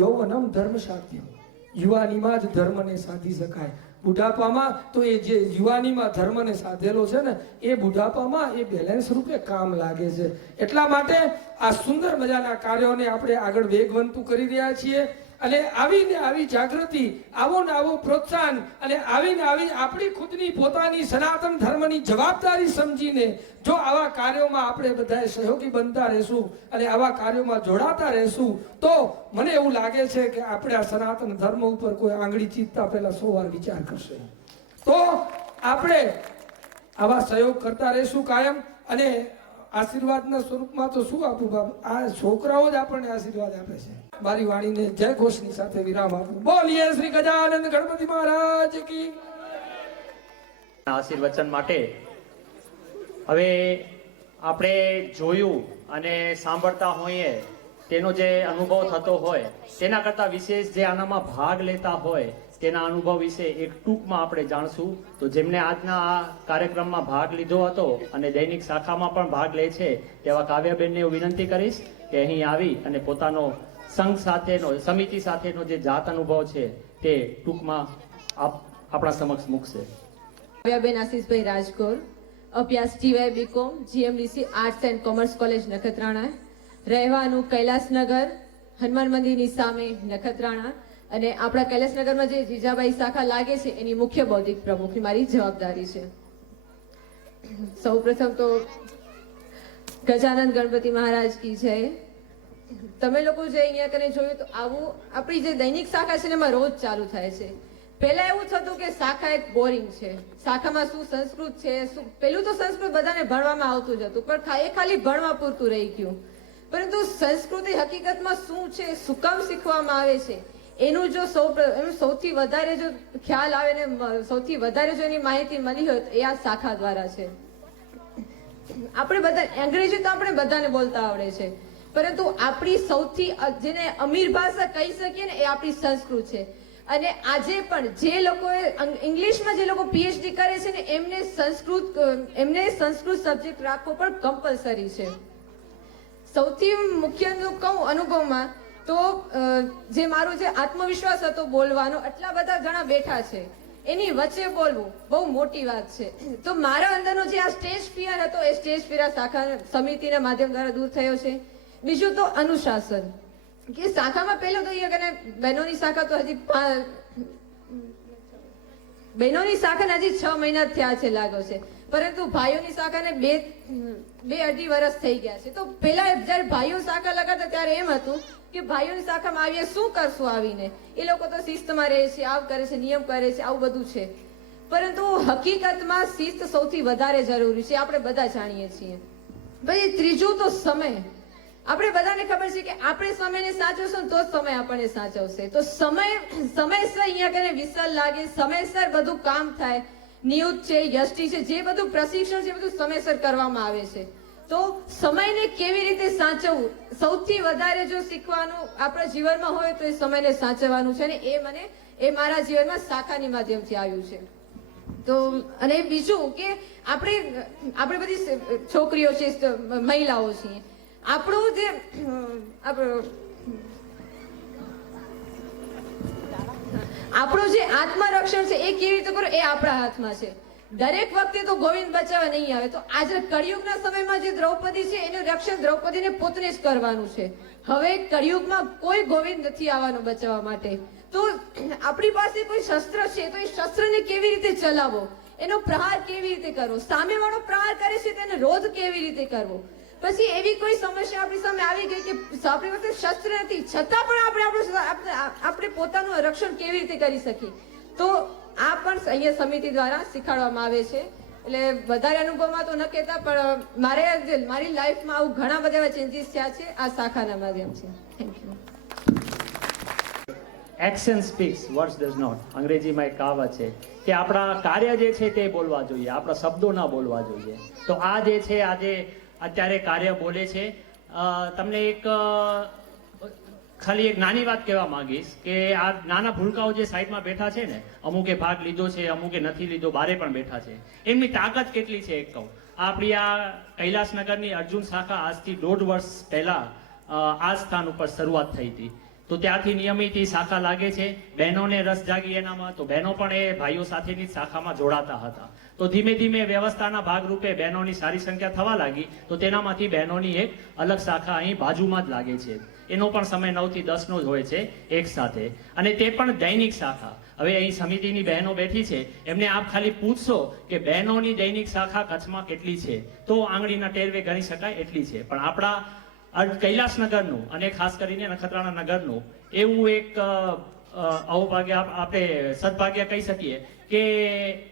યૌવનમ ધર્મ સાધ્યમ, યુવાનીમાં જ ધર્મને સાધી શકાય. બુઢાપામાં તો એ જે યુવાનીમાં ધર્મને સાધેલો છે ને એ બુઢાપામાં એ બેલેન્સ રૂપે કામ લાગે છે. એટલા માટે આ સુંદર મજાના કાર્યોને આપણે આગળ વેગવંતું કરી રહ્યા છીએ અને આવીને આવી જાગૃતિ, આવો ને આવો પ્રોત્સાહન અને આવીને આવી આપણી ખુદની પોતાની સનાતન ધર્મની જવાબદારી સમજીને જો આવા કાર્યોમાં આપણે બધાએ સહયોગી બનતા રહેશું અને આવા કાર્યોમાં જોડાતા રહેશું તો મને એવું લાગે છે કે આપણે આ સનાતન ધર્મ ઉપર કોઈ આંગળી ચીંધતા પહેલા 100 વાર વિચાર કરશે. તો આપણે આવા સહયોગ કરતા રહેશું કાયમ. અને આશીર્વાદના સ્વરૂપમાં તો શું આપું બાપ, આ છોકરાઓ જ આપણને આશીર્વાદ આપે છે. મારી વાણીને જય ઘોષની સાથે વિરામ આપું. બોલીએ શ્રી ગજાનંદ ગણપતિ મહારાજ કી. આશીર્વચન માટે હવે આપણે જોયું અને સાંભળતા હોઈએ તેનો જે અનુભવ થતો હોય તેના કરતાં વિશેષ જે આનામાં ભાગ લેતા હોય તેના અનુભવ વિશે એક ટૂંકમાં આપણે જાણશું. તો જેમને આજના આ કાર્યક્રમમાં ભાગ લીધો હતો અને દૈનિક શાખામાં પણ ભાગ લે છે તેવા કાવ્યાબેનને હું વિનંતી કરીશ કે અહીં આવી અને પોતાનો સંઘ સાથેનો, સમિતિ સાથેનો જે જાત અનુભવ છે તે ટૂંકમાં આપણા સમક્ષ મૂકશે. કાવ્યાબેન આશીષભાઈ રાજકોર, અભ્યાસ TY BCom, GMDC arts and commerce college Nakhatrana, રહેવાનું કૈલાસનગર, હનુમાન મંદિરની સામે નખત્રાણા. અને આપણા કૈલાસનગરમાં જે જીજાબાઈ શાખા લાગે છે એની મુખ્ય બૌદ્ધિક પ્રમુખની મારી જવાબદારી છે. સૌપ્રથમ તો ગજાનંદ ગણપતિ મહારાજ કી જય. તમે લોકો જે અહીંયા કને જોયું તો આવું આપણી જે દૈનિક શાખા છે એમાં રોજ ચાલુ થાય છે. પહેલા એવું થતું કે શાખા એક બોરિંગ છે, શાખામાં શું સંસ્કૃત છે, શું પેલું તો સંસ્કૃત બધાને ભણવામાં આવતું જ હતું પણ એ ખાલી ભણવા પૂરતું રહી ગયું. પરંતુ સંસ્કૃતિ હકીકતમાં શું છે, શું કામ શીખવામાં આવે છે એનું જો એનું સૌથી વધારે જો ખ્યાલ આવે ને સૌથી વધારે જો એની માહિતી મળી હોય તો એ આ શાખા દ્વારા છે. આપણે બધા અંગ્રેજી તો આપણે બધાને બોલતા આવડે છે પરંતુ આપણી સૌથી જેને અમીર ભાષા કહી શકીએ ને એ આપણી સંસ્કૃત છે. અને આજે પણ જે લોકોએ ઇંગ્લિશમાં જે લોકો પીએચડી કરે છે ને એમને સંસ્કૃત સબ્જેક્ટ રાખવો પણ કમ્પલસરી છે. સૌથી મુખ્ય કહું અનુભવમાં તો જે મારો જે આત્મવિશ્વાસ હતો બોલવાનો, આટલા બધા જણા બેઠા છે એની વચ્ચે બોલવું બહુ મોટી વાત છે. તો મારા અંદરનો જે આ સ્ટેજ ફિયર હતો એ સ્ટેજ ફિયર શાખા સમિતિના માધ્યમ દ્વારા દૂર થયો છે. બીજું તો અનુશાસન, કે શાખામાં પહેલો તો એ કે બહેનોની શાખા તો હજી બહેનોની શાખાને હજી 6 મહિના જ થયા છે લાગો છે, પરંતુ ભાઈઓની શાખાને બે અઢી વર્ષ થઈ ગયા છે. તો પહેલા જયારે ભાઈઓ શાખા લગાડતા ત્યારે એમ હતું કે ભાઈઓની શાખામાં આવીએ શું કરશું આવીને, એ લોકો તો શિસ્તમાં રહે છે, આવ કરે છે, નિયમ કરે છે, આવું બધું છે. પરંતુ હકીકતમાં શિસ્ત સૌથી વધારે જરૂરી છે, આપણે બધા જાણીએ છીએ. પછી ત્રીજું તો સમય. આપણે બધાને ખબર છે કે આપણે સમયને સાચવશું તો જ સમય આપણને સાચવશે. તો સમયસર અહીંયા કને વિસલ લાગે, સમયસર બધું કામ થાય. નિયુક્ત છે, યષ્ટિ છે, જે બધું પ્રશિક્ષણ છે બધું સમયસર કરવામાં આવે છે. તો સમયને કેવી રીતે સાચવવું સૌથી વધારે જો શીખવાનું આપણા જીવનમાં હોય તો એ સમયને સાચવવાનું છે, ને એ મારા જીવનમાં શાખાની માધ્યમથી આવ્યું છે. તો અને બીજું કે આપણે બધી છોકરીઓ છે, મહિલાઓ છીએ, આપણું જે આત્મરક્ષણ છે એ કેવી રીતે કરવું એ આપણા હાથમાં છે. દરેક વખતે તો ગોવિંદ બચાવવા નહીં આવે. તો આજે કળિયુગના સમયમાં જે દ્રૌપદી છે એનું રક્ષણ દ્રૌપદીને પોતને જ કરવાનું છે. હવે કળિયુગમાં કોઈ ગોવિંદ નથી આવવાનું બચાવવા માટે. તો આપણી પાસે કોઈ શસ્ત્ર છે તો એ શસ્ત્રને કેવી રીતે ચલાવવો, એનો પ્રહાર કેવી રીતે કરવો, સામેવાળો પ્રહાર કરે છે તેને રોધ કેવી રીતે કરવો. પછી એવી કોઈ સમસ્યા આપણી સામે આવી ગઈ કે આપણી પાસે શસ્ત્ર નથી છતાં પણ આપણે પોતાનું રક્ષણ કેવી રીતે કરી શકીએ. તો આ પણ અહીંયા સમિતિ દ્વારા શીખવાડવામાં આવે છે. એટલે વધારે અનુભવમાં તો ન કહેતા, પણ મારી લાઈફમાં આવું ઘણા બધા એવા ચેન્જીસ થયા છે આ શાખાના માધ્યમથી. Thank you. Action speaks, words does not. અંગ્રેજીમાં એક કહાવત છે કે આપણા કાર્ય જે છે તે બોલવા જોઈએ, આપણા શબ્દો ના બોલવા જોઈએ. તો આ જે છે આજે અત્યારે કાર્ય બોલે છે. તમને ખાલી એક નાની વાત કહેવા માંગીશ કે આ નાના ભૂલકાઓ જે સાઈડમાં બેઠા છે ને, અમુકે ભાગ લીધો છે, અમુકે નથી લીધો, બારે પણ બેઠા છે, એમની તાકાત કેટલી છે એક કહું. આપણી આ કૈલાસનગરની અર્જુન શાખા આજથી 1.5 વર્ષ પહેલા આ સ્થાન ઉપર શરૂઆત થઈ હતી. તો ત્યાંથી નિયમિત શાખા લાગે છે. બહેનોને રસ જાગી એનામાં, તો બહેનો પણ એ ભાઈઓ સાથેની શાખામાં જોડાતા હતા. તો ધીમે ધીમે વ્યવસ્થાના ભાગરૂપે બહેનોની સારી સંખ્યા થવા લાગી. તો તેનામાંથી બહેનોની એક અલગ શાખા અહીં બાજુમાં જ લાગે છે. એનો પણ સમય 9 થી 10 નો જ હોય છે એક સાથે, અને તે પણ દૈનિક શાખા. હવે અહીં સમિતિની બહેનો બેઠી છે, એમને આપ ખાલી પૂછશો કે બહેનોની દૈનિક શાખા કચ્છમાં કેટલી છે તો આંગળીના ટેરવે ગણી શકાય એટલી છે. પણ આપણા કૈલાસનગરનું અને ખાસ કરીને નખત્રાણા નગરનું એવું એક અવભાગ્ય આપણે સદભાગ્ય કહી શકીએ કે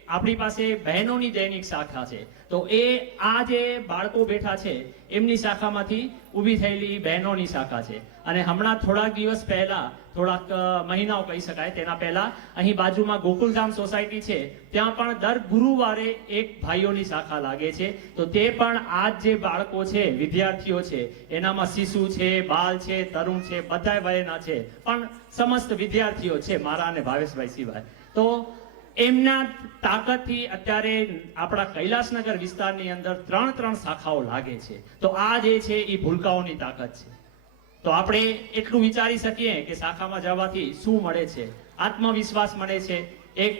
આપણી પાસે બહેનોની દૈનિક શાખા છે. તો એ આ જે બાળકો બેઠા છે એમની શાખામાંથી ઊભી થયેલી બહેનોની શાખા છે. અને હમણાં થોડાક દિવસ પહેલા, થોડાક મહિનાઓ કહી શકાય તેના પહેલા, અહીં બાજુમાં ગોકુલધામ સોસાયટી છે ત્યાં પણ દર ગુરુવારે એક ભાઈઓની શાખા લાગે છે. તો તે પણ આ જે બાળકો છે, વિદ્યાર્થીઓ છે, એનામાં શિશુ છે, બાલ છે, તરુણ છે, બધા વયના છે, પણ સમસ્ત વિદ્યાર્થીઓ છે મારા અને ભાવેશભાઈ સિવાય. તો એમના તાકાતથી અત્યારે આપણા કૈલાસનગર વિસ્તારની અંદર 3 શાખાઓ લાગે છે. તો આ જે છે એ ભૂલકાઓની તાકાત છે. તો આપણે એટલું વિચારી શકીએ કે શાખામાં જવાથી શું મળે છે. આત્મવિશ્વાસ મળે છે, એક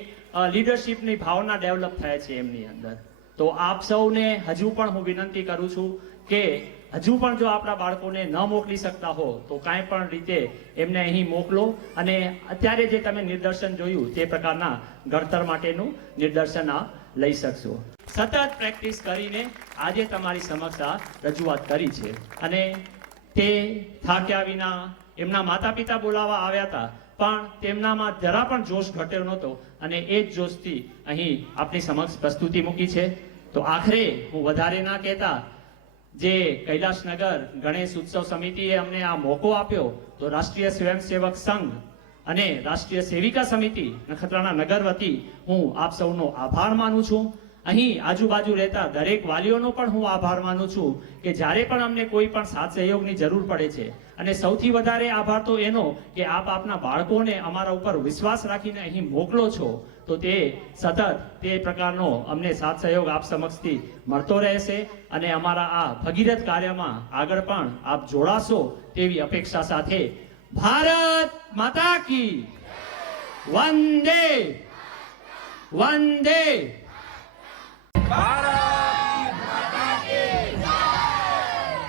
લીડરશિપની ભાવના ડેવલપ થાય છે એમની અંદર. તો આપ સૌને હજુ પણ હું વિનંતી કરું છું કે હજુ પણ જો આપણા બાળકોને ન મોકલી શકતા હો તો કાંઈ પણ રીતે એમને અહીં મોકલો. અને અત્યારે જે તમે નિદર્શન જોયું તે પ્રકારના ઘડતર માટેનું નિદર્શન આ લઈ શકશો. સતત પ્રેક્ટિસ કરીને આજે તમારી સમક્ષ આ રજૂઆત કરી છે. અને તે થાક્યા વિના એમના માતા પિતા બોલાવવા આવ્યા હતા, પણ તેમનામાં જરા પણ જોશ ઘટ્યો નહોતો, અને એ જ જોશથી અહીં આપની સમક્ષ પ્રસ્તુતિ મૂકી છે. તો આખરે હું વધારે ના કહેતા, જે કૈલાસનગર ગણેશ ઉત્સવ સમિતિએ અમને આ મોકો આપ્યો, તો રાષ્ટ્રીય સ્વયંસેવક સંઘ અને રાષ્ટ્રીય સેવિકા સમિતિ નખત્રાણા નગર વતી હું આપ સૌનો આભાર માનું છું. અહીં આજુબાજુ રહેતા દરેક વાલીઓનો પણ હું આભાર માનું છું કે જ્યારે પણ અમને કોઈ પણ સાથ સહયોગની જરૂર પડે છે, અને સૌથી વધારે આભાર તો એનો કે આપ આપના બાળકોને અમારા ઉપર વિશ્વાસ રાખીને અહીં મોકલો છો, તો તે સતત તે પ્રકારનો અમને સાથ સહયોગ આપ સમક્ષથી મળતો રહેશે અને અમારા આ ભગીરથ કાર્યમાં આગળ પણ આપ જોડાશો તેવી અપેક્ષા સાથે ભારત માતા કી વંદે વંદે. ભારત